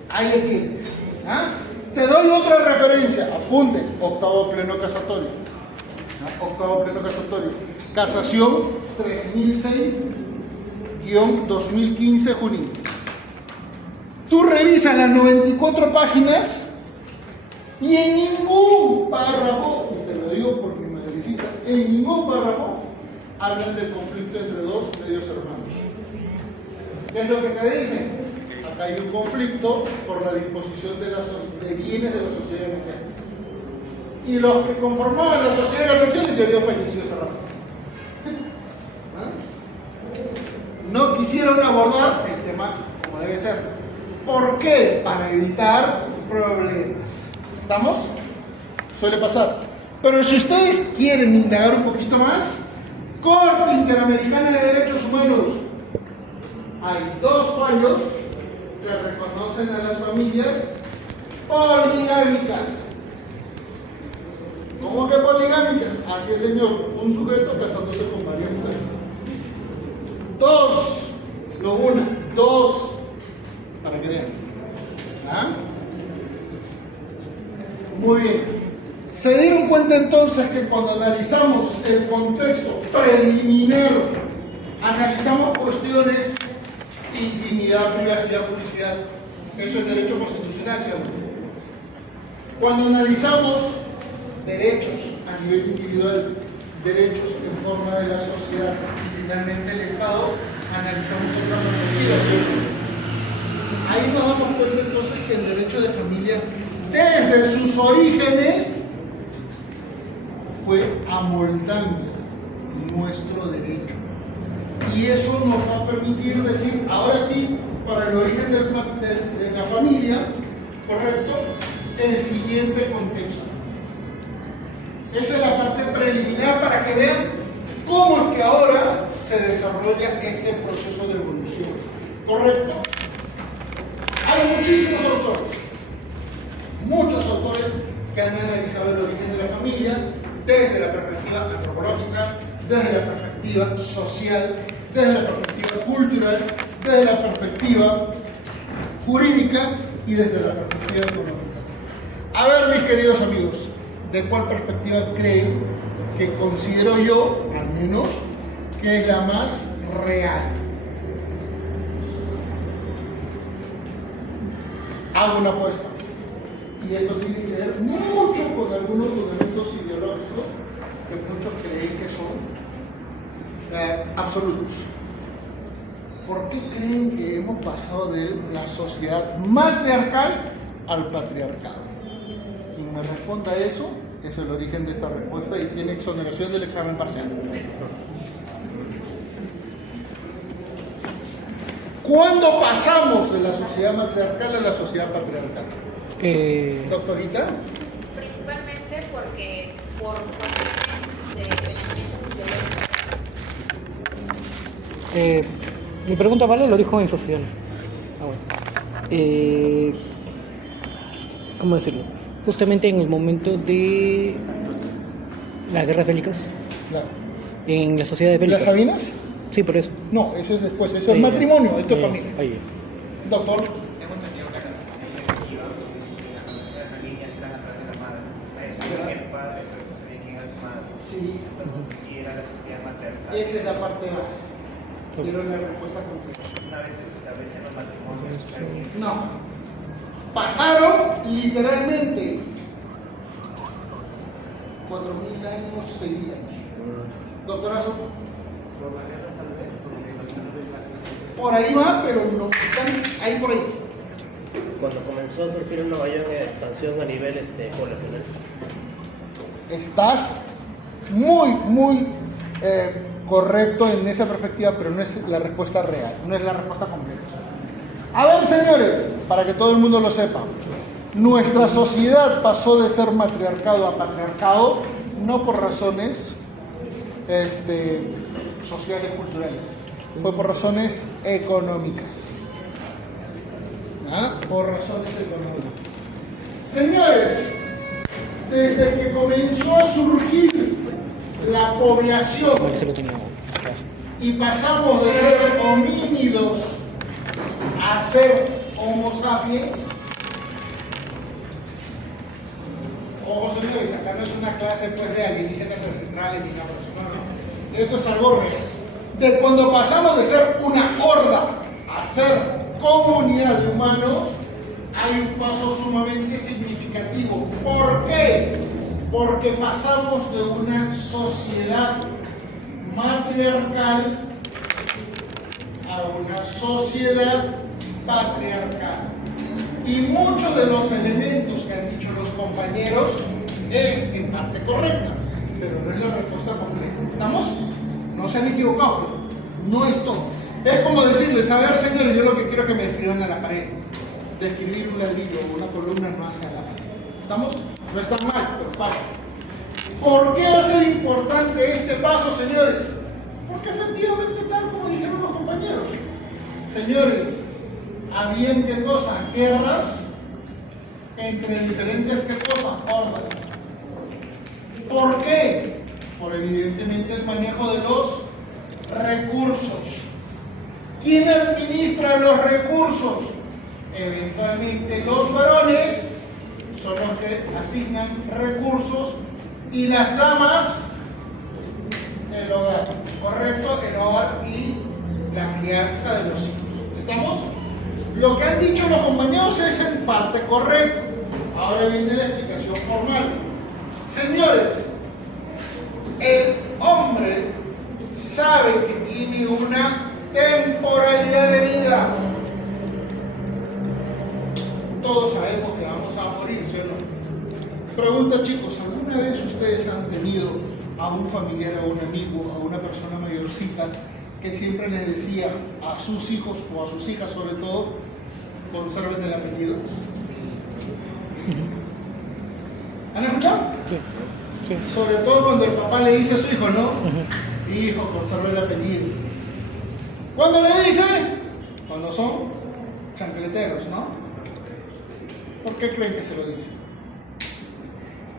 Ahí le tienes. ¿Ah? Te doy otra referencia. Apunte. Octavo pleno casatorio. ¿Ah? Octavo pleno casatorio. Casación 3006-2015 Junín. Tú revisas las 94 páginas y en ningún párrafo, y te lo digo por mi madrecita, en ningún párrafo hablan del conflicto entre dos medios hermanos. ¿Qué es lo que te dicen? Acá hay un conflicto por la disposición de bienes de la sociedad de naciones. Y los que conformaban la sociedad de naciones ya habían fallecido hace rato. No quisieron abordar el tema como debe ser. ¿Por qué? Para evitar problemas. ¿Estamos? Suele pasar. Pero si ustedes quieren indagar un poquito más, Corte Interamericana de Derechos Humanos, hay 2 fallos que reconocen a las familias poligámicas. ¿Cómo que poligámicas? Así es, señor, un sujeto casándose con varias mujeres. 2, no una, 2, para que vean. ¿Ah? Muy bien. Se dieron cuenta entonces que cuando analizamos el contexto preliminar, analizamos cuestiones de intimidad, privacidad, publicidad. Eso es derecho constitucional, ¿sí o no? Cuando analizamos derechos a nivel individual, derechos en forma de la sociedad y finalmente el Estado, analizamos otra perspectiva, ¿sí o no? Ahí nos damos cuenta entonces que el derecho de familia, desde sus orígenes, fue amoldando nuestro derecho. Y eso nos va a permitir decir, ahora sí, para el origen de la familia, correcto, el siguiente contexto. Esa es la parte preliminar para que vean cómo es que ahora se desarrolla este proceso de evolución. ¿Correcto? Hay muchísimos autores, muchos autores que han analizado el origen de la familia desde la perspectiva antropológica, desde la perspectiva social, desde la perspectiva cultural, desde la perspectiva jurídica y desde la perspectiva económica. A ver, mis queridos amigos, ¿de cuál perspectiva creen que considero yo, al menos, que es la más real? Hago una apuesta. Y esto tiene que ver mucho con algunos fundamentos ideológicos que muchos creen que son absolutos. ¿Por qué creen que hemos pasado de la sociedad matriarcal al patriarcado? Quien me responda eso es el origen de esta respuesta y tiene exoneración del examen parcial. ¿Cuándo pasamos de la sociedad matriarcal a la sociedad patriarcal? Doctorita. Principalmente porque por cuestiones de crecimiento ideológico. Mi pregunta vale, lo dijo en Sociedades. Bueno. ¿Cómo decirlo? Justamente en el momento de las guerras bélicas. Claro. En las sociedades bélicas. ¿Las Sabinas? Sí, por eso. No, eso es después, eso es matrimonio, esto es familia. Ahí. Doctor. Tengo entendido que la familia efectiva, las relaciones sanguíneas eran a través de la madre. Nadie sabía quién era el padre, pero se sabía quién era su madre. Sí. Entonces, sí, era la sociedad matriarcal. Esa es la parte base. Quiero la respuesta completa. Una vez que se establecen los matrimonios, se sabe quién es. No. Pasaron literalmente 4.000 años, 6.000 años. Doctorazo. Por la guerra tal vez, porque los chinos de la Por ahí va, pero no están ahí por ahí. Cuando comenzó a surgir una mayor expansión a nivel poblacional. Estás muy correcto en esa perspectiva, pero no es la respuesta real, no es la respuesta completa. A ver, señores, para que todo el mundo lo sepa, nuestra sociedad pasó de ser matriarcado a patriarcado no por razones sociales, culturales, fue por razones económicas. ¿Ah? Por razones económicas. Señores, desde que comenzó a surgir la población Ese lo tenía. y pasamos de ser homínidos a ser Homo sapiens, ojo señores, acá no es una clase pues de alienígenas ancestrales y nada, no. Esto es algo real. De cuando pasamos de ser una horda a ser comunidad de humanos, hay un paso sumamente significativo. ¿Por qué? Porque pasamos de una sociedad matriarcal a una sociedad patriarcal. Y muchos de los elementos que han dicho los compañeros es en parte correcta, pero no es la respuesta completa. ¿Estamos? No se han equivocado, no es todo. Es como decirles, a ver señores, yo lo que quiero es que me describan a la pared. Describir un ladrillo o una columna no hace a la pared. ¿Estamos? No está mal, pero falla. ¿Por qué va a ser importante este paso, señores? Porque efectivamente, tal como dijeron los compañeros, señores, habían qué cosa, guerras entre diferentes qué cosas, hordas. ¿Por qué? Por evidentemente el manejo de los recursos. ¿Quién administra los recursos? Eventualmente los varones son los que asignan recursos y las damas el hogar, ¿correcto? El hogar y la crianza de los hijos. ¿Estamos? Lo que han dicho los compañeros es en parte correcto. Ahora viene la explicación formal. Señores, el hombre sabe que tiene una temporalidad de vida. Todos sabemos que vamos a morir, ¿sí o no? Pregunta, chicos, ¿alguna vez ustedes han tenido a un familiar, a un amigo, a una persona mayorcita que siempre les decía a sus hijos o a sus hijas sobre todo, conserven el apellido? ¿Han escuchado? Sí. Sí. Sobre todo cuando el papá le dice a su hijo, ¿no? Hijo, conserva el apellido. ¿Cuándo le dice? Cuando son chancleteros, ¿no? ¿Por qué creen que se lo dice?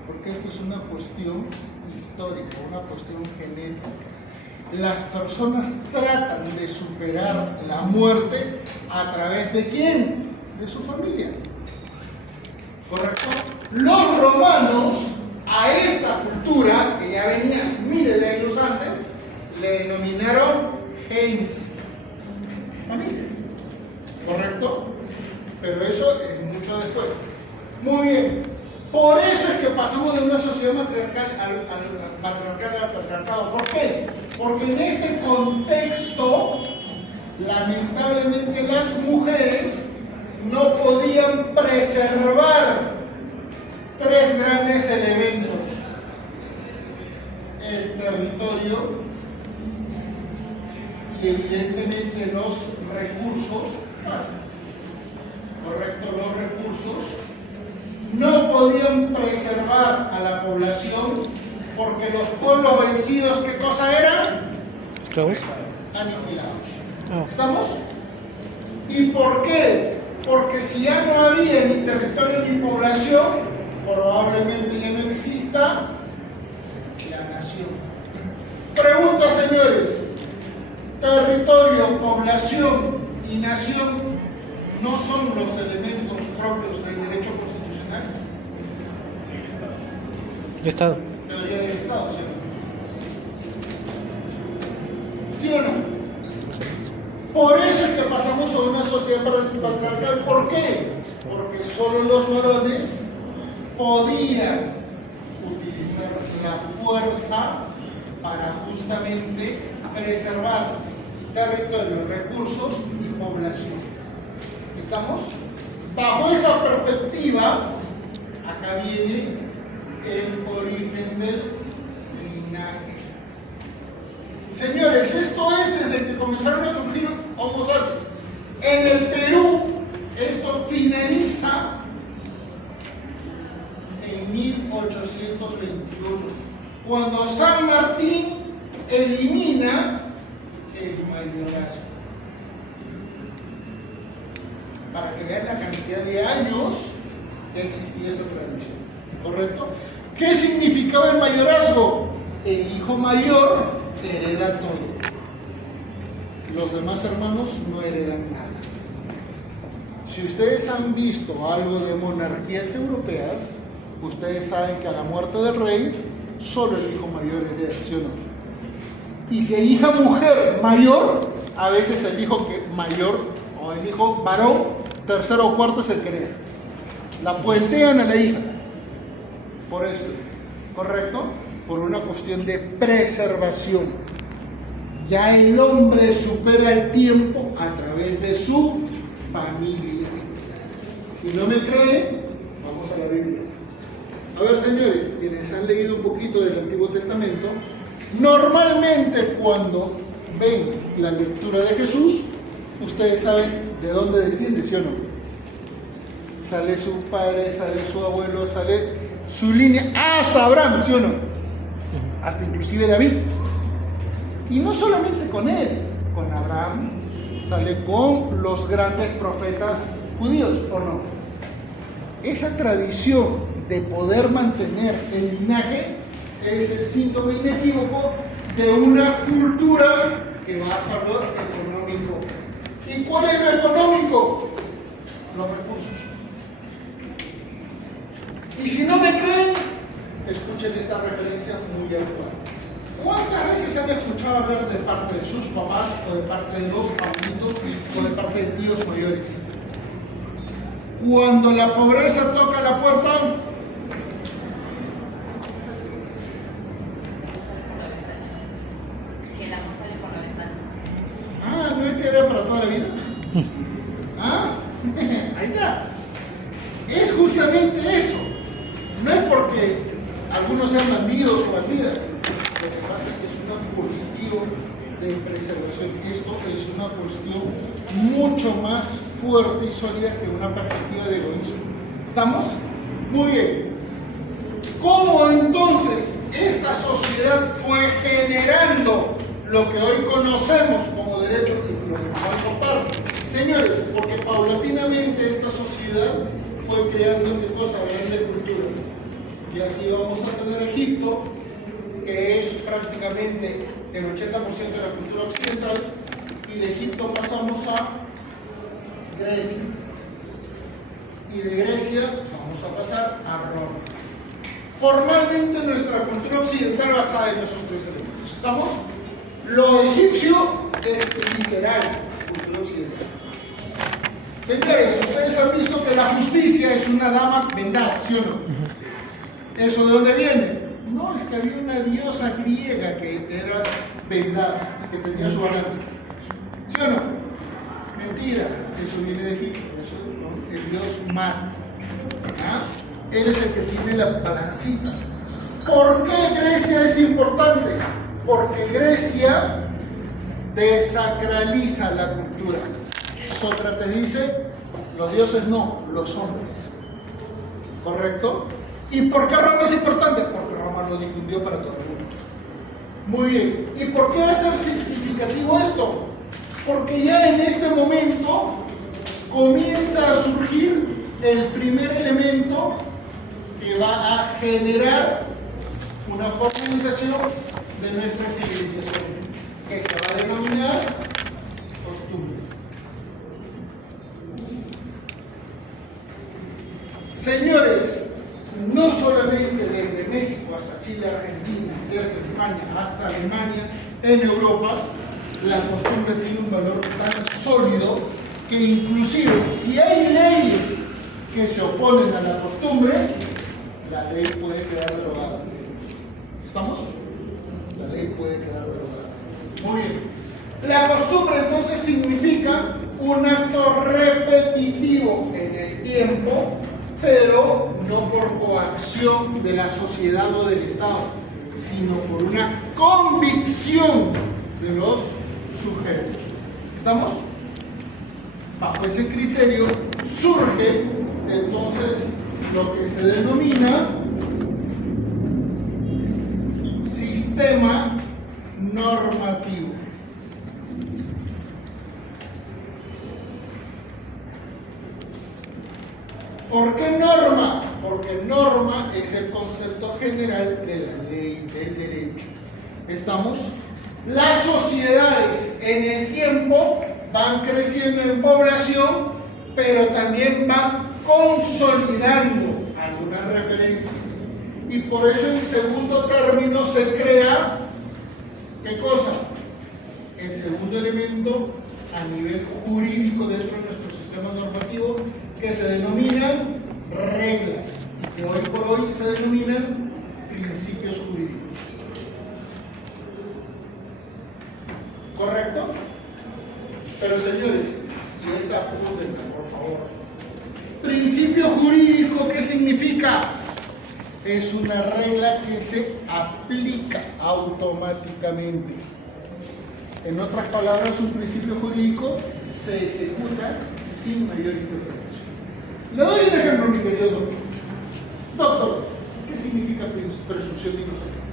Porque esto es una cuestión histórica, una cuestión genética. Las personas tratan de superar la muerte a través de ¿quién? De su familia. ¿Correcto? Los romanos a esta cultura, que ya venía miles de años antes, le denominaron gens, familia. ¿Correcto? Pero eso es mucho después. Muy bien. Por eso es que pasamos de una sociedad matriarcal al patriarcado. ¿Por qué? Porque en este contexto, lamentablemente las mujeres no podían preservar tres grandes elementos: el territorio y evidentemente los recursos. ¿Correcto? Los recursos. No podían preservar a la población porque los pueblos vencidos, ¿qué cosa eran? ¿Esclavos? Aniquilados. ¿Estamos? ¿Y por qué? Porque si ya no había ni territorio ni población, probablemente ya no exista la nación. Pregunta, señores: territorio, población y nación no son los elementos propios del derecho constitucional. De Estado. Teoría del Estado, ¿sí o no? Por eso es que pasamos a una sociedad patriarcal. ¿Por qué? Porque solo los varones podían utilizar la fuerza para justamente preservar territorio, recursos y población. ¿Estamos? Bajo esa perspectiva, acá viene el origen del linaje. Señores, esto es desde que comenzaron a surgir Homo sapiens. En el Perú, esto finaliza en 1821, cuando San Martín elimina el mayorazgo. Para que vean la cantidad de años que existía esa tradición. ¿Correcto? ¿Qué significaba el mayorazgo? El hijo mayor hereda todo. Los demás hermanos no heredan nada. Si ustedes han visto algo de monarquías europeas, ustedes saben que a la muerte del rey, solo el hijo mayor hereda, ¿sí o no? Y si hay hija mujer mayor, a veces el hijo mayor o el hijo varón, tercero o cuarto es el que hereda. La puentean a la hija. Por esto, ¿correcto? Por una cuestión de preservación. Ya el hombre supera el tiempo a través de su familia. Si no me creen, vamos a la Biblia. A ver, señores, quienes han leído un poquito del Antiguo Testamento, normalmente cuando ven la lectura de Jesús, ustedes saben de dónde desciende, ¿sí o no? Sale su padre, sale su abuelo, sale su línea, hasta Abraham, ¿sí o no? Hasta inclusive David. Y no solamente con él, con Abraham, sale con los grandes profetas judíos, ¿o no? Esa tradición de poder mantener el linaje es el síntoma inequívoco de una cultura que basa lo económico. ¿Y cuál es lo económico? Los recursos. Y si no me creen, escuchen esta referencia muy actual. ¿Cuántas veces han escuchado hablar de parte de sus papás o de parte de los abuelitos o de parte de tíos mayores? Cuando la pobreza toca la puerta, Que la cosa sale por la ventana. ah, ¿no es que era para toda la vida? Ah, ahí está. Es justamente eso. No es porque algunos sean bandidos o bandidas. Lo que pasa es que es una cuestión de preservación. Esto es una cuestión mucho más fuerte y sólida que una perspectiva de egoísmo. ¿Estamos? Muy bien. ¿Cómo entonces esta sociedad fue generando lo que hoy conocemos como derechos y lo que nos va a importar? Señores, porque paulatinamente esta sociedad fue creando ¿qué cosa? Grandes culturas. Y así vamos a tener Egipto, que es prácticamente el 80% de la cultura occidental, y de Egipto pasamos a Grecia. Y de Grecia vamos a pasar a Roma. Formalmente nuestra cultura occidental basada en esos tres elementos. ¿Estamos? Lo egipcio es literal, cultura occidental. Señores, ustedes han visto que la justicia es una dama vendada, ¿sí o no? ¿Eso de dónde viene? No, es que había una diosa griega que era vendada, que tenía su balance. ¿Sí o no? Mentira, eso viene de Egipto, eso, ¿no? El dios Mat. ¿Ah? Él es el que tiene la balancita. ¿Por qué Grecia es importante? Porque Grecia desacraliza la cultura. Sócrates dice, los dioses no, los hombres. ¿Correcto? ¿Y por qué Roma es importante? Porque Roma lo difundió para todo el mundo. Muy bien. ¿Y por qué va a ser significativo esto? Porque ya en este momento comienza a surgir el primer elemento que va a generar una formalización de nuestra civilización, que se va a denominar costumbre. Señores, no solamente desde México hasta Chile, Argentina, desde España hasta Alemania, en Europa, la costumbre tiene un valor tan sólido que inclusive si hay leyes que se oponen a la costumbre, la ley puede quedar derogada. ¿Estamos? La ley puede quedar derogada. Muy bien. La costumbre entonces significa un acto repetitivo en el tiempo, pero no por coacción de la sociedad o del Estado, sino por una convicción de los sujetos. ¿Estamos? Bajo ese criterio surge entonces lo que se denomina sistema normativo. ¿Por qué norma? Porque norma es el concepto general de la ley del derecho. ¿Estamos? Las sociedades en el tiempo van creciendo en población, pero también van consolidando algunas referencias. Y por eso en segundo término se crea, ¿qué cosa? El segundo elemento a nivel jurídico dentro de nuestro sistema normativo, que se denominan reglas, y que hoy por hoy se denominan principios jurídicos. ¿Correcto? Pero señores, y esta apúntenla, por favor. Principio jurídico, ¿qué significa? Es una regla que se aplica automáticamente. En otras palabras, un principio jurídico se ejecuta sin mayor interpretación. Le doy un ejemplo, mi querido doctor. Doctor, ¿qué significa presunción de inocencia?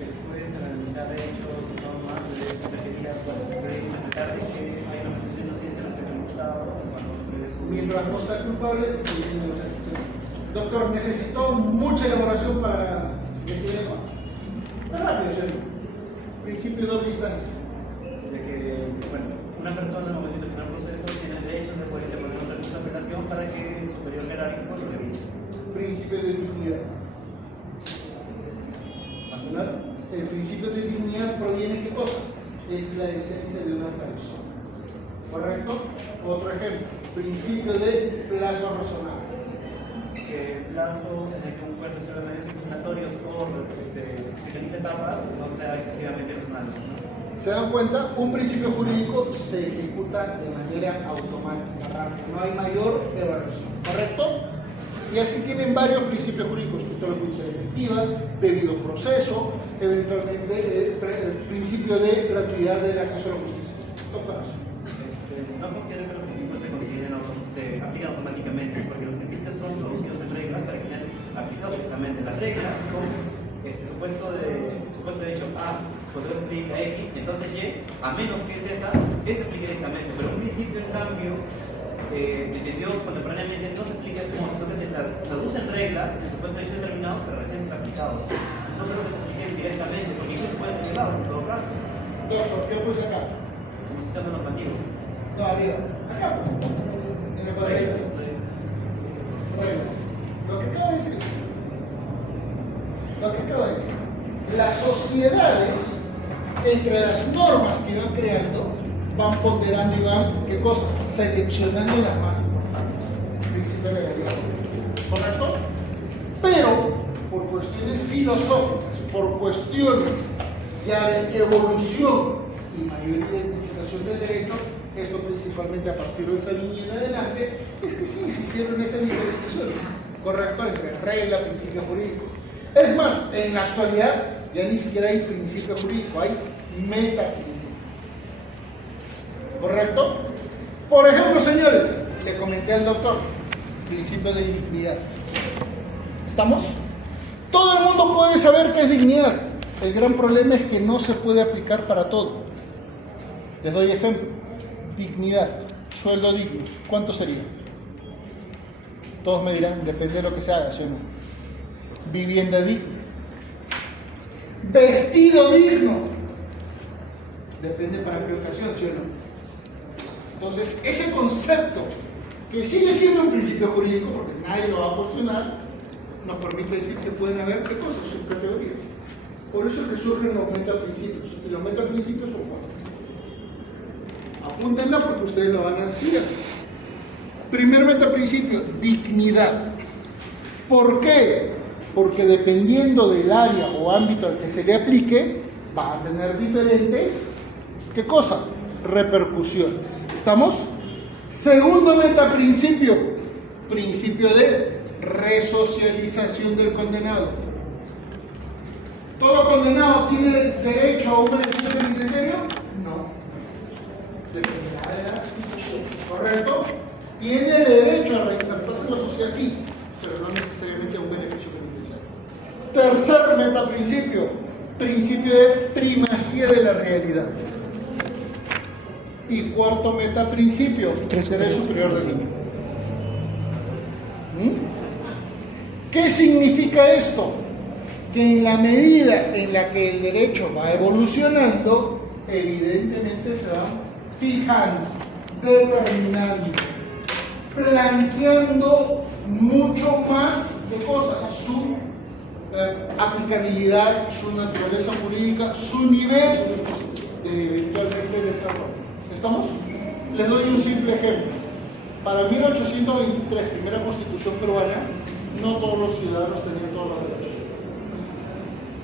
Después de analizar hechos, normas, requeridas, puede interpretar de que hay una presunción de inocencia en la que el imputado, cuando se presume. Mientras no sea culpable, se tiene inocencia. Doctor, ¿necesitó mucha elaboración para decir eso? Rápido, señor. Principio de doble instancia. De que, bueno, una persona al momento de terminar el proceso tiene el derecho de poder interponer un recurso de apelación para que el superior jerárquico lo revise. Principio de dignidad. El principio de dignidad proviene de ¿qué cosa? Es la esencia de una persona. ¿Correcto? Otro ejemplo. Principio de plazo razonable. Que el plazo en el que un juez resuelve medios impugnatorios por diferentes etapas no sea excesivamente razonable, ¿no? ¿Se dan cuenta? Un principio jurídico se ejecuta de manera automática, rápida. No hay mayor evaluación. ¿Correcto? Y así tienen varios principios jurídicos. Usted lo puede ser efectiva, debido proceso, eventualmente el principio de gratuidad del acceso a la justicia. Doctoras. No considero que los principios se aplican automáticamente, porque los principios son producidos en reglas para que sean aplicados directamente. Las reglas con supuesto de hecho A, pues eso aplica X, entonces Y, a menos que Z, eso aplica directamente. Pero un principio, en cambio, entendió contemporáneamente, no se aplica así como sino que se traducen reglas en supuestos de hechos determinados, pero recién ser aplicados. No creo que se apliquen directamente, porque incluso pueden ser aplicados en todo caso. Doctor, ¿qué puse acá? Como sistema normativo. No, arriba. Acá. En el cuadrito. Reglas. Lo que acaba de decir. Las sociedades, entre las normas que van creando, van ponderando y van, ¿qué cosa? Seleccionando las más importantes. Principio de legalidad. ¿Correcto? Pero, por cuestiones filosóficas, por cuestiones ya de evolución y mayor identificación del derecho, esto principalmente a partir de esa línea en adelante, es que sí se hicieron esas diferenciaciones, ¿correcto? Entre regla, principio jurídico. Es más, en la actualidad ya ni siquiera hay principio jurídico, hay metaprincipio. ¿Correcto? Por ejemplo, señores, le comenté al doctor, principio de dignidad. ¿Estamos? Todo el mundo puede saber qué es dignidad. El gran problema es que no se puede aplicar para todo. Les doy ejemplo. Dignidad, sueldo digno. ¿Cuánto sería? Todos me dirán, depende de lo que se haga, ¿sí o no? Vivienda digna. Vestido digno. Depende para qué ocasión, ¿sí o no? Entonces, ese concepto, que sigue siendo un principio jurídico, porque nadie lo va a cuestionar, nos permite decir que pueden haber ¿qué cosas? Subcategorías. Por eso es que surgen los metaprincipios. Y los metaprincipios son cuatro. Apúntenla porque ustedes lo van a estudiar. Primer metaprincipio, dignidad. ¿Por qué? Porque dependiendo del área o ámbito al que se le aplique, va a tener diferentes, ¿qué cosa? Repercusiones. ¿Estamos? Segundo metaprincipio, principio de resocialización del condenado. ¿Todo condenado tiene derecho a un beneficio penitenciario? No. Dependerá de la situación, ¿correcto? Tiene derecho a reinsertarse en la sociedad, sí, pero no necesariamente a un beneficio penitenciario. Tercer metaprincipio, principio de primacía de la realidad. Y cuarto metaprincipio, interés superior del niño. ¿Qué significa esto? Que en la medida en la que el derecho va evolucionando, evidentemente se va fijando, determinando, planteando mucho más de cosas, su aplicabilidad, su naturaleza jurídica, su nivel de eventualmente desarrollo. ¿Estamos? Les doy un simple ejemplo. Para 1823, primera constitución peruana, no todos los ciudadanos tenían todos los derechos.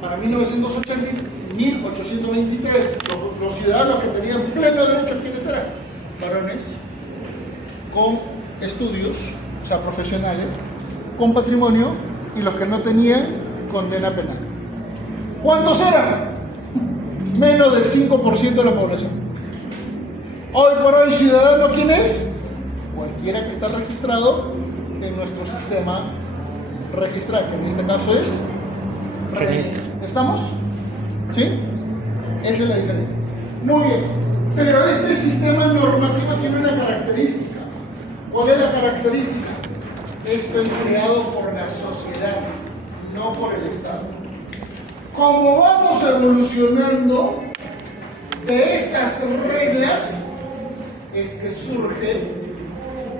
Para 1823, los ciudadanos que tenían pleno derecho, ¿quiénes eran? Varones, con estudios, o sea, profesionales, con patrimonio, y los que no tenían condena penal. ¿Cuántos eran? Menos del 5% de la población. Hoy por hoy, ciudadano, ¿quién es? Cualquiera que está registrado en nuestro sistema registral, que en este caso es RENIEC. ¿Estamos? ¿Sí? Esa es la diferencia. Muy bien. Pero este sistema normativo tiene una característica. ¿Cuál es la característica? Esto es creado por la sociedad, no por el Estado. Como vamos evolucionando de estas reglas, es que surge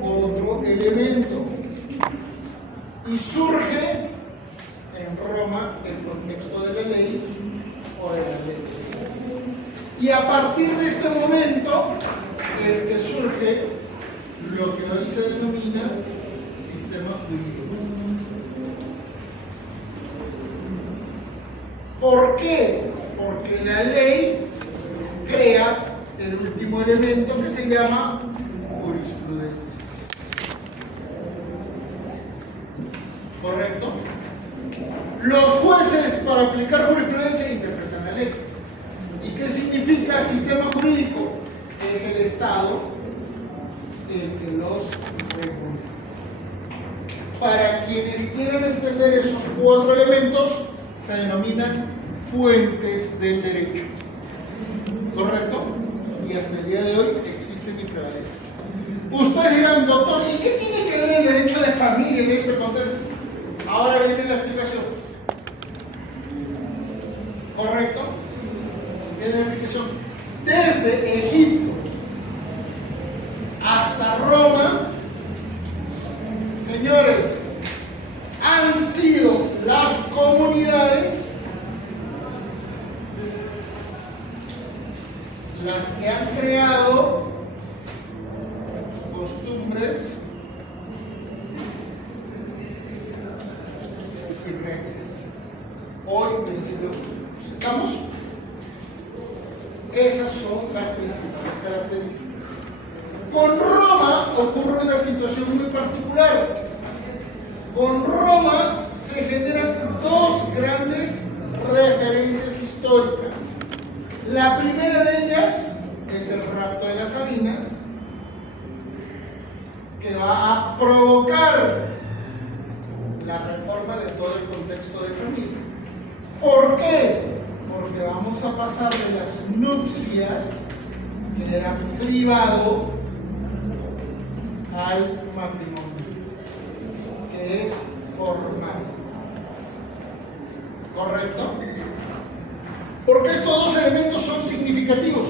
otro elemento. Y surge en Roma el contexto de la ley o de la lex. Y a partir de este momento es que surge lo que hoy se denomina sistema jurídico. ¿Por qué? Porque la ley crea el último elemento que se llama jurisprudencia. ¿Correcto? Los jueces, para aplicar jurisprudencia, interpretan la ley. ¿Y qué significa sistema jurídico? Es el Estado el que los regula. Para quienes quieran entender esos cuatro elementos, se denominan fuentes del derecho. ¿Correcto? Y hasta el día de hoy existen y prevalecen. Ustedes dirán, doctor, ¿y qué tiene que ver el derecho de familia en este contexto? Ahora viene la explicación. ¿Correcto? Viene la explicación. Desde Egipto hasta Roma, señores, han sido las comunidades las que han creado costumbres y reglas. Hoy, ¿estamos? Esas son las principales características. Con Roma ocurre una situación muy particular. Con Roma se generan dos grandes referencias históricas. La primera de ellas es el rapto de las Sabinas, que va a provocar la reforma de todo el contexto de familia. ¿Por qué? Porque vamos a pasar de las nupcias, que era privado, al matrimonio, que es formal. ¿Correcto? ¿Por qué estos dos elementos son significativos?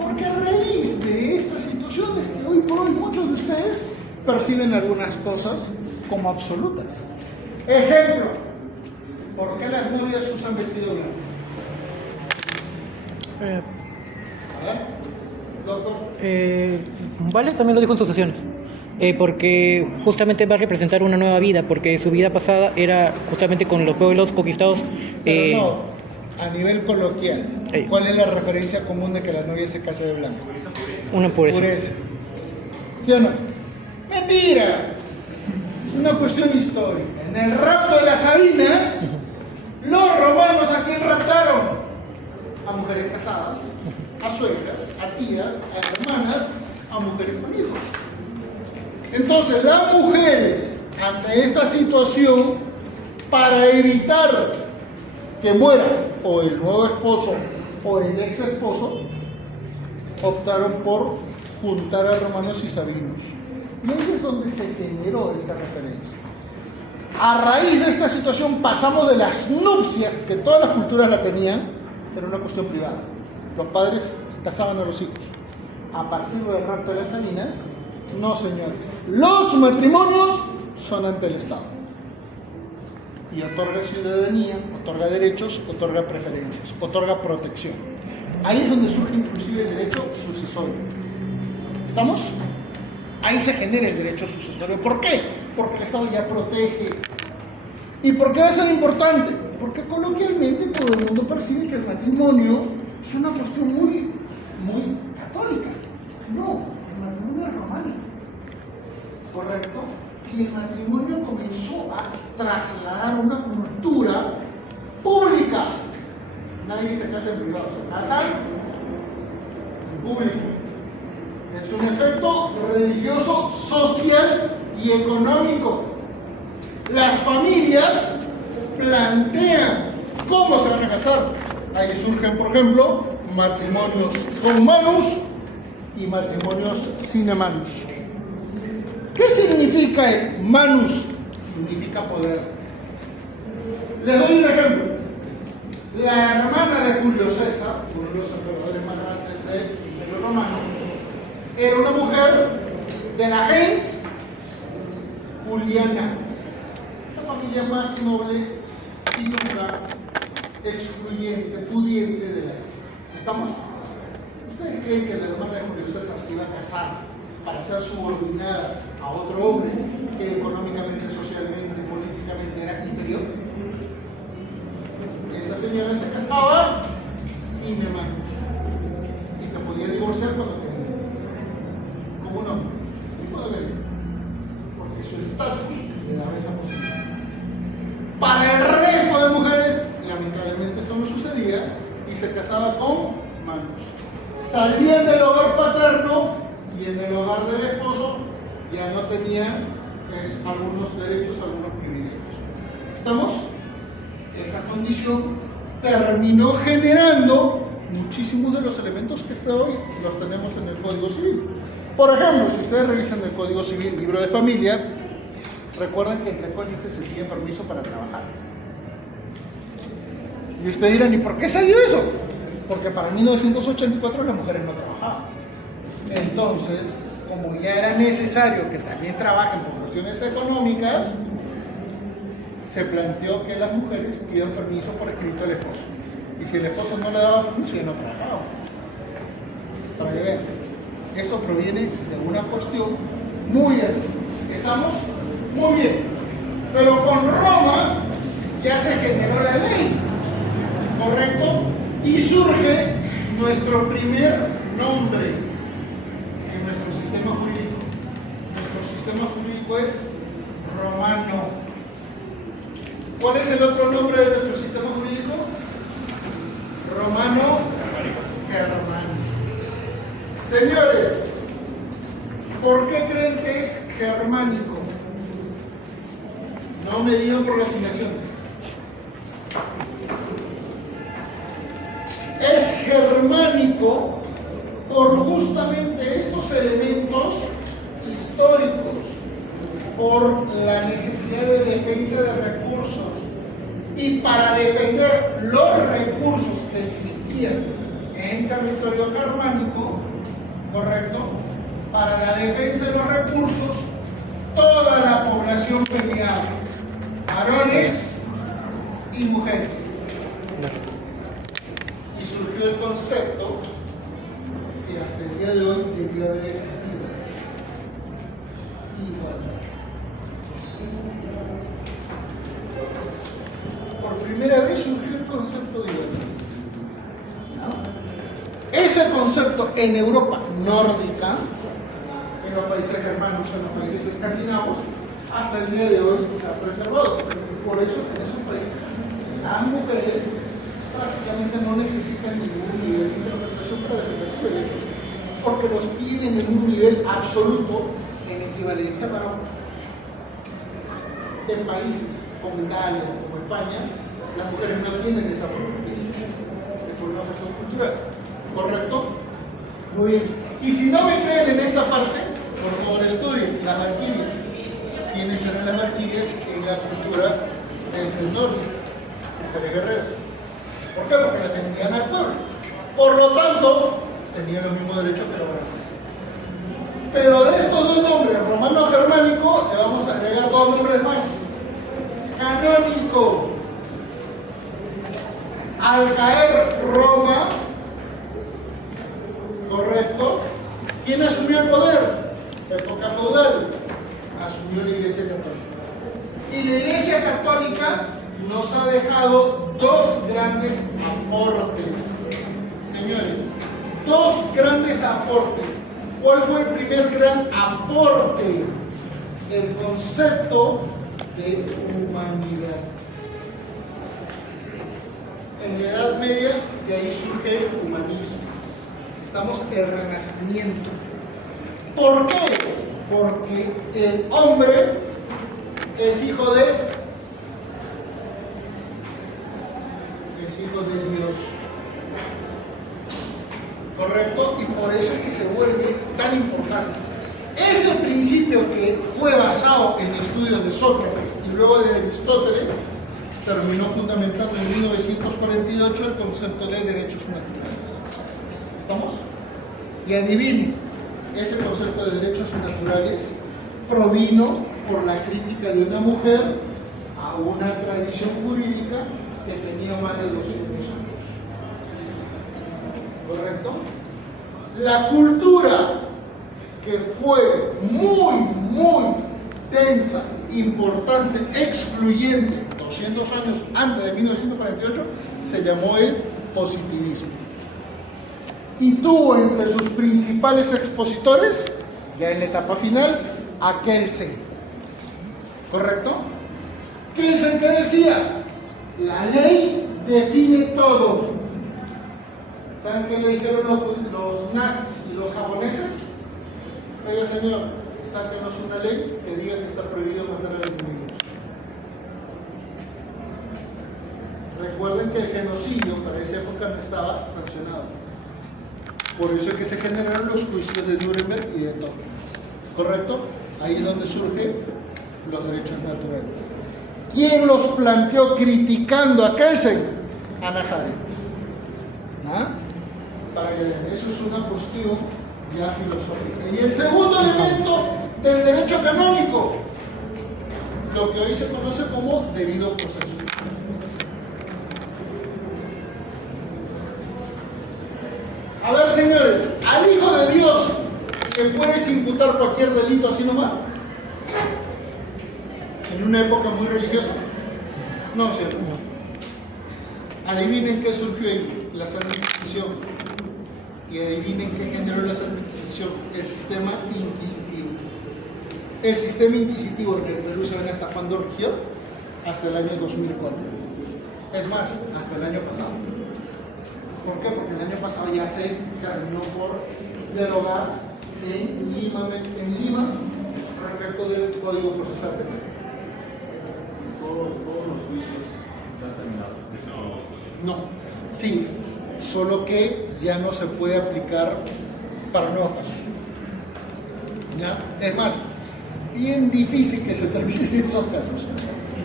Porque a raíz de estas situaciones que hoy por hoy muchos de ustedes perciben algunas cosas como absolutas. Ejemplo, ¿por qué las novias usan vestido blanco? A ver, doctor? Vale también lo dijo en sucesiones. Porque justamente va a representar una nueva vida, porque su vida pasada era justamente con los pueblos conquistados. Pero no, a nivel coloquial, Ey. ¿cuál es la referencia común de que la novia se case de blanco? Una pureza. Pureza. ¿Sí o no? ¡Mentira! Una cuestión histórica. En el rapto de las Sabinas, los romanos ¿a quién raptaron? A mujeres casadas, a suegras, a tías, a hermanas, a mujeres con hijos. Entonces, las mujeres, ante esta situación, para evitar que muera o el nuevo esposo o el ex esposo, optaron por juntar a romanos y sabinos. Y ahí es donde se generó esta referencia. A raíz de esta situación pasamos de las nupcias, que todas las culturas la tenían, pero una cuestión privada. Los padres casaban a los hijos. A partir del rapto de las Sabinas, no señores. Los matrimonios son ante el Estado. Y otorga ciudadanía, otorga derechos, otorga preferencias, otorga protección. Ahí es donde surge inclusive el derecho sucesorio. ¿Estamos? Ahí se genera el derecho sucesorio. ¿Por qué? Porque el Estado ya protege. ¿Y por qué va a ser importante? Porque coloquialmente todo el mundo percibe que el matrimonio es una cuestión muy católica. No, el matrimonio es románico. ¿Correcto? Y el matrimonio comenzó a trasladar una cultura pública. Nadie se casa en privado, se casa en público. Es un efecto religioso, social y económico. Las familias plantean cómo se van a casar. Ahí surgen, por ejemplo, matrimonios con manus y matrimonios sin manus. ¿Qué significa el manus? Significa poder. Les doy un ejemplo. La hermana de Julio César, uno de los emperadores más grandes del Imperio Romano, era una mujer de la gens Juliana, la familia más noble y nunca excluyente, pudiente de la época. ¿Estamos? ¿Ustedes creen que la hermana de Julio César se iba a casar para ser subordinada a otro hombre que económicamente, socialmente y políticamente era inferior? Esa señora se casaba sin hermanos y se podía divorciar cuando quería, como un hombre, y cuando quería, porque su estatus le daba esa posibilidad. Para el resto de mujeres, lamentablemente esto no sucedía y se casaba con manos. Salían del hogar paterno y en el hogar del esposo ya no tenían algunos derechos, algunos privilegios. ¿Estamos? Esa condición terminó generando muchísimos de los elementos que hasta hoy los tenemos en el Código Civil. Por ejemplo, si ustedes revisan el Código Civil, libro de familia, recuerdan que entre cónyuges se pide permiso para trabajar. Y ustedes dirán, ¿y por qué salió eso? Porque para 1984 las mujeres no trabajaban. Entonces, como ya era necesario que también trabajen por cuestiones económicas, se planteó que las mujeres pidieran permiso por escrito al esposo. Y si el esposo no le daba permiso, ya no trabajaba. Para que vean, esto proviene de una cuestión muy antigua. ¿Estamos? Muy bien. Pero con Roma ya se generó la ley, ¿correcto? Y surge nuestro primer nombre en nuestro sistema jurídico. Nuestro sistema jurídico es romano. ¿Cuál es el otro nombre de nuestro sistema jurídico? Romano germánico. Señores, ¿por qué creen que es germánico? No me digan por las afinaciones. Es germánico por justamente estos elementos históricos, por la necesidad de defensa de recursos y para defender los recursos que existían en territorio germánico, ¿correcto? Para la defensa de los recursos, toda la población peleaba, varones y mujeres. Y surgió el concepto que hasta el día de hoy debió haber existido. Igualdad. Por primera vez surgió el concepto de igualdad. ¿No? Ese concepto en Europa nórdica, en los países germanos, en los países escandinavos, hasta el día de hoy se ha preservado. Por eso en esos países las mujeres prácticamente no necesitan ningún nivel de interpretación para defender su derecho, porque los tienen en un nivel absoluto en equivalencia para hombres. En países como Italia, como España, las mujeres no tienen esa oportunidad, es por una razón cultural. ¿Correcto? Muy bien. Y si no me creen en esta parte, por favor estudien las valquirias. ¿Quiénes eran las valquirias en la cultura desde el norte? Mujeres guerreras. ¿Por qué? Porque defendían al pueblo. Por lo tanto, tenían los mismos derechos que los varones. Pero de estos dos nombres, romano-germánico, le vamos a agregar dos nombres más. Canónico. Al caer Roma, correcto, ¿quién asumió el poder? Época feudal, asumió la Iglesia Católica. Y la Iglesia Católica nos ha dejado dos grandes aportes. Señores, dos grandes aportes. ¿Cuál fue el primer gran aporte? El concepto de humanidad. En la Edad Media, de ahí surge el humanismo. Estamos en el Renacimiento. ¿Por qué? Porque el hombre es hijo de Dios. ¿Correcto? Y por eso es que se vuelve tan importante. Ese principio que fue basado en estudios de Sócrates y luego de Aristóteles, terminó fundamentando en 1948 el concepto de derechos naturales. ¿Estamos? Y adivinen, ese concepto de derechos naturales provino por la crítica de una mujer a una tradición jurídica que tenía más de 200 años. ¿Correcto? La cultura que fue muy densa, importante, excluyente, 200 años antes de 1948, se llamó el positivismo. Y tuvo entre sus principales expositores, ya en la etapa final, a Kelsen. ¿Correcto? Kelsen, ¿qué decía? La ley define todo. ¿Saben qué le dijeron los nazis y los japoneses? Oiga, señor, sáquenos una ley que diga que está prohibido matar a los enemigos. Recuerden que el genocidio para esa época no estaba sancionado. Por eso es que se generaron los juicios de Nuremberg y de Tokio. ¿Correcto? Ahí es donde surgen los derechos naturales. ¿Quién los planteó criticando a Kelsen? Hannah Arendt. ¿Ah? Para que vean, eso es una cuestión ya filosófica. Y el segundo elemento del derecho canónico, lo que hoy se conoce como debido proceso. A ver, señores, al Hijo de Dios, ¿le puedes imputar cualquier delito así nomás? En una época muy religiosa. No, ¿cierto? Adivinen qué surgió ahí, la Santa Inquisición. Y adivinen qué generó la Santa Inquisición, el sistema inquisitivo. El sistema inquisitivo en el Perú se ven hasta cuándo rigió, hasta el año 2004. Es más, hasta el año pasado. ¿Por qué? Porque el año pasado ya se terminó por derogar en Lima respecto del Código Procesal Penal. Todos los juicios ya han terminado. No, sí, solo que ya no se puede aplicar para nuevos casos. ¿Ya? Es más, bien difícil que se terminen esos casos.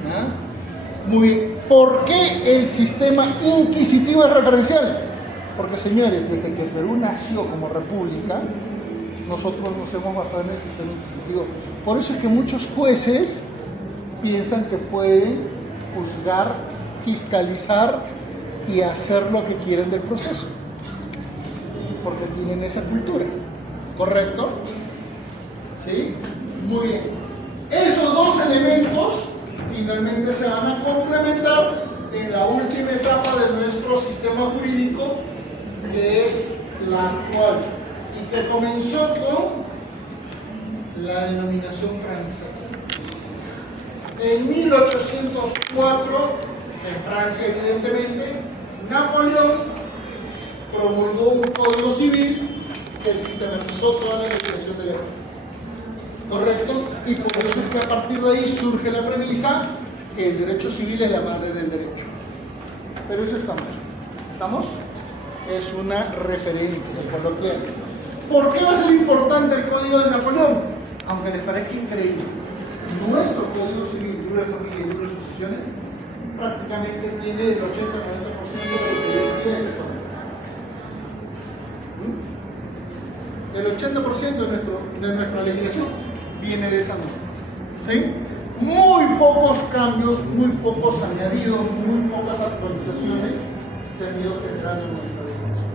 ¿Ya? Muy bien. ¿Por qué el sistema inquisitivo es referencial? Porque, señores, desde que Perú nació como república, nosotros nos hemos basado en el sistema inquisitivo. Por eso es que muchos jueces piensan que pueden juzgar, fiscalizar y hacer lo que quieren del proceso, porque tienen esa cultura. ¿Correcto? ¿Sí? Muy bien. Esos dos elementos finalmente se van a complementar en la última etapa de nuestro sistema jurídico, que es la actual, y que comenzó con la denominación francesa. En 1804, en Francia evidentemente, Napoleón promulgó un código civil que sistematizó toda la legislación de la época. ¿Correcto? Y por eso es que a partir de ahí surge la premisa que el derecho civil es la madre del derecho. Pero eso estamos. ¿Estamos? Es una referencia coloquial. ¿Por qué va a ser importante el Código de Napoleón? Aunque les parezca increíble. Nuestro Código Civil, libro de familia y libro de sucesiones, prácticamente tiene el 80-90% de lo que decía ese código. El 80% de nuestra legislación viene de esa norma. ¿Sí? Muy pocos cambios, muy pocos añadidos, muy pocas actualizaciones se han ido generando en nuestra legislación.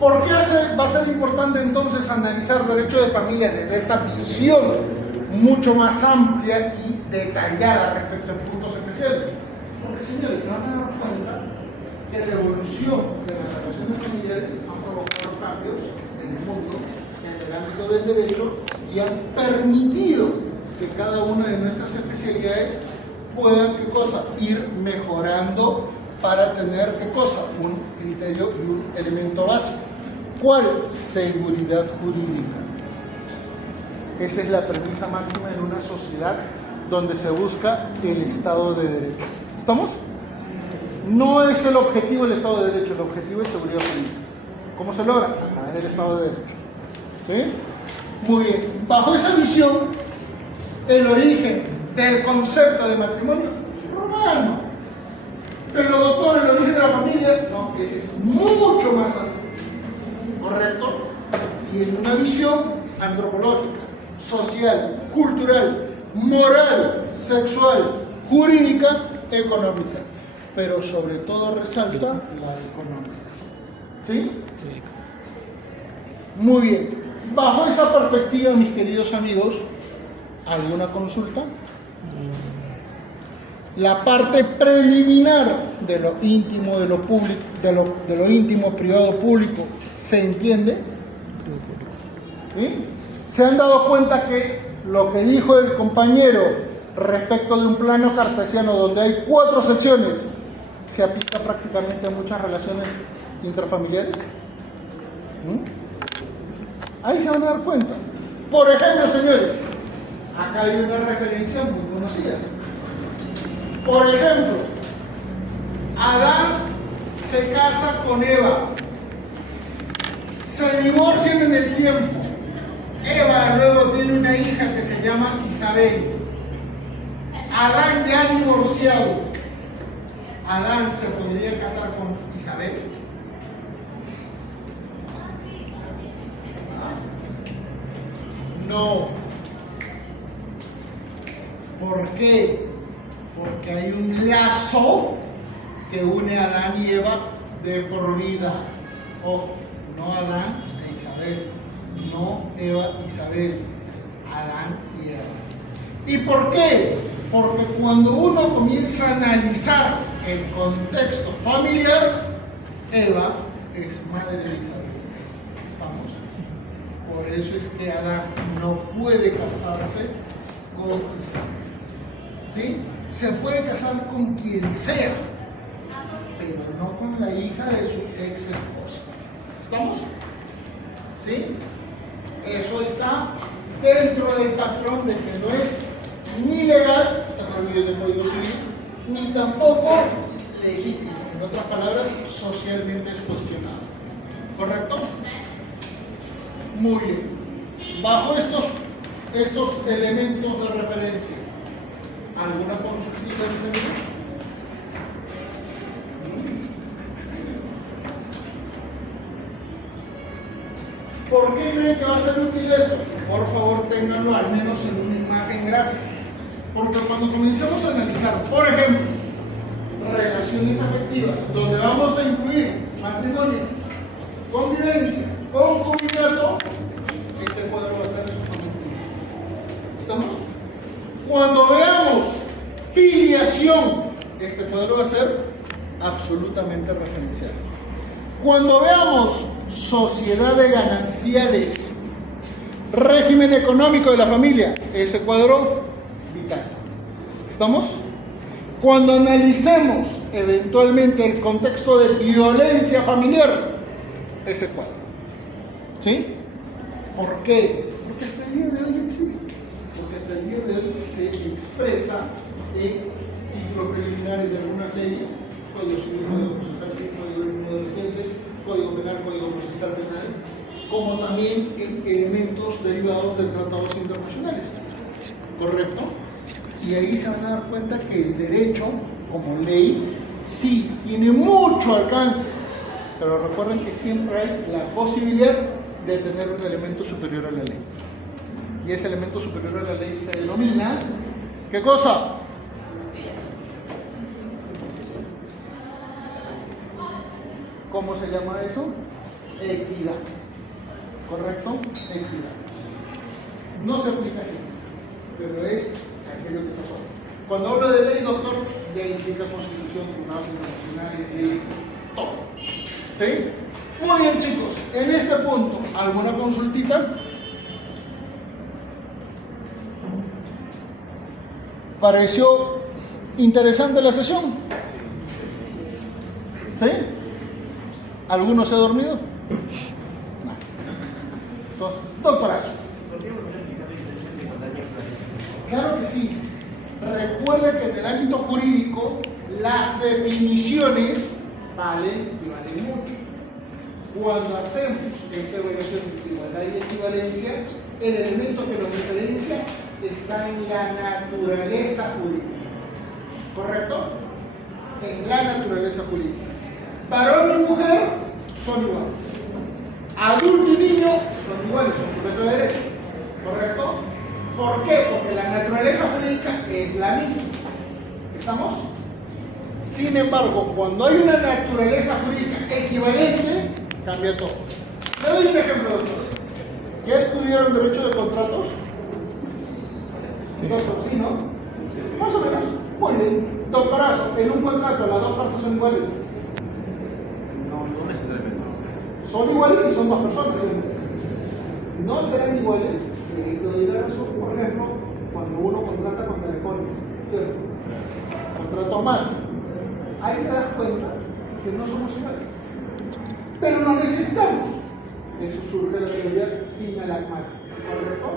¿Por qué va a ser importante entonces analizar derecho de familia desde esta visión mucho más amplia y detallada respecto a puntos especiales? Porque, señores, se van a dar cuenta que la evolución de las relaciones familiares ha provocado cambios en el mundo, en el ámbito del derecho, y han permitido que cada una de nuestras especialidades puedan, ¿qué cosa?, ir mejorando para tener, ¿qué cosa?, un criterio y un elemento básico. ¿Cuál? Seguridad jurídica. Esa es la premisa máxima en una sociedad donde se busca el Estado de Derecho. ¿Estamos? No es el objetivo el Estado de Derecho, el objetivo es seguridad jurídica. ¿Cómo se logra? A través del Estado de Derecho. ¿Sí? Muy bien. Bajo esa visión, el origen del concepto de matrimonio romano. Pero, doctor, el origen de la familia, no, ese es mucho más amplio. ¿Correcto? Tiene una visión antropológica, social, cultural, moral, sexual, jurídica, económica. Pero sobre todo resalta la económica. ¿Sí? Muy bien. Bajo esa perspectiva, mis queridos amigos, ¿alguna consulta? La parte preliminar de lo íntimo, de lo público, de lo íntimo, privado, público, ¿se entiende? ¿Sí? ¿Se han dado cuenta que lo que dijo el compañero respecto de un plano cartesiano donde hay 4 secciones se aplica prácticamente a muchas relaciones intrafamiliares? Ahí se van a dar cuenta. Por ejemplo, señores, acá hay una referencia muy conocida. Por ejemplo, Adán se casa con Eva, se divorcian en el tiempo. Eva luego tiene una hija que se llama Isabel. Adán ya divorciado. ¿Adán se podría casar con Isabel? No. ¿Por qué? Porque hay un lazo que une a Adán y Eva de por vida. Ojo, no Adán e Isabel, no Eva e Isabel, Adán y Eva. ¿Y por qué? Porque cuando uno comienza a analizar el contexto familiar, Eva es madre de Isabel. ¿Estamos? Por eso es que Adán no puede casarse con Isabel. ¿Sí? Se puede casar con quien sea, pero no con la hija de su ex esposa. ¿Estamos? ¿Sí? Eso está dentro del patrón de que no es ni legal, está prohibido en el Código Civil, ni tampoco legítimo. En otras palabras, socialmente es cuestionado. ¿Correcto? Muy bien. Bajo estos elementos de referencia, ¿alguna consultita, mis amigos? ¿Por qué creen que va a ser útil esto? Por favor, ténganlo al menos en una imagen gráfica. Porque cuando comencemos a analizar, por ejemplo, relaciones afectivas, donde vamos a incluir matrimonio, convivencia, concubinato, este cuadro va a ser absolutamente referencial. Cuando veamos sociedades gananciales, régimen económico de la familia, ese cuadro vital. ¿Estamos? Cuando analicemos eventualmente el contexto de violencia familiar, ese cuadro. ¿Sí? ¿Por qué? Porque hasta el día de hoy existe. Porque hasta el día de hoy se expresa en títulos preliminares de algunas leyes, Código Civil, Código Procesal Civil, Código Penal Adolescente, Código Penal, Código Procesal Penal, como también en elementos derivados de tratados internacionales. ¿Correcto? Y ahí se van a dar cuenta que el derecho, como ley, sí tiene mucho alcance, pero recuerden que siempre hay la posibilidad de tener un elemento superior a la ley. Y ese elemento superior a la ley se denomina, ¿qué cosa? ¿Cómo se llama eso? Equidad. ¿Correcto? Equidad. No se aplica así, pero es aquello que pasó. Cuando hablo de ley, doctor, ya implica constitución, tribunales internacionales, leyes, todo. ¿Sí? Muy bien, chicos. En este punto, ¿alguna consultita? ¿Pareció interesante la sesión? ¿Sí? ¿Alguno se ha dormido? No. Entonces, doctorazo. Claro que sí. Recuerda que en el ámbito jurídico las definiciones valen y valen mucho. Cuando hacemos esta evaluación de igualdad y equivalencia, el elemento que nos diferencia está en la naturaleza jurídica. ¿Correcto? En la naturaleza jurídica. Varón y mujer son iguales. Adulto y niño son iguales, son sujetos de derecho. ¿Correcto? ¿Por qué? Porque la naturaleza jurídica es la misma. ¿Estamos? Sin embargo, cuando hay una naturaleza jurídica equivalente, cambia todo. Le doy un ejemplo, doctor. ¿Ya estudiaron derecho de contratos? Doctor, ¿sí, no? Más o menos. Muy bien. Doctorazo, en un contrato las dos partes son iguales. No necesariamente. Son iguales si son dos personas. No serán iguales. Te doy la razón, por ejemplo, cuando uno contrata con Telefónica, ¿cierto? Contrato más. Ahí te das cuenta que no somos iguales. Pero no necesitamos. Eso surge la teoría sinalagmática. ¿Correcto?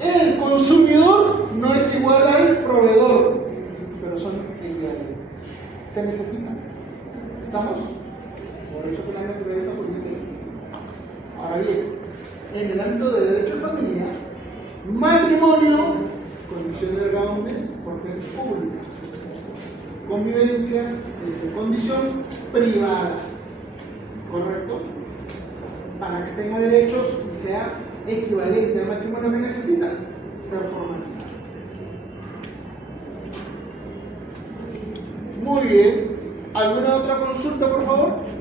El consumidor no es igual al proveedor, pero son iguales. Se necesitan. ¿Estamos? Por eso que la naturaleza jurídica existe. Ahora bien, en el ámbito de derecho de familia, matrimonio, condición de gaunes, porque es pública. Convivencia, es de condición privada. ¿Correcto? Para que tenga derechos y sea equivalente al matrimonio que necesita, ser formalizado. Muy bien. ¿Alguna otra consulta, por favor?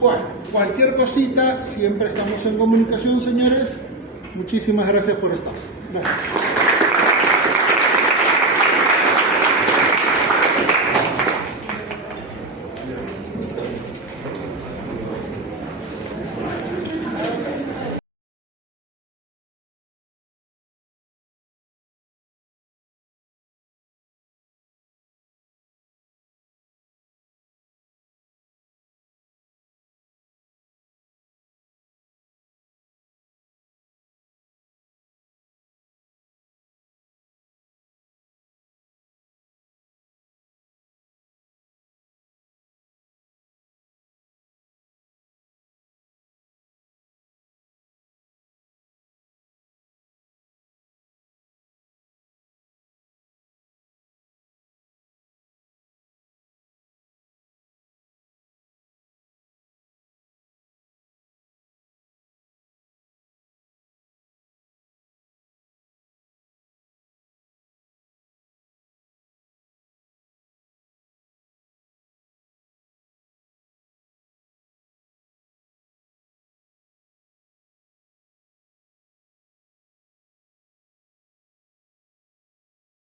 Bueno, cualquier cosita, siempre estamos en comunicación, señores. Muchísimas gracias por estar. Gracias.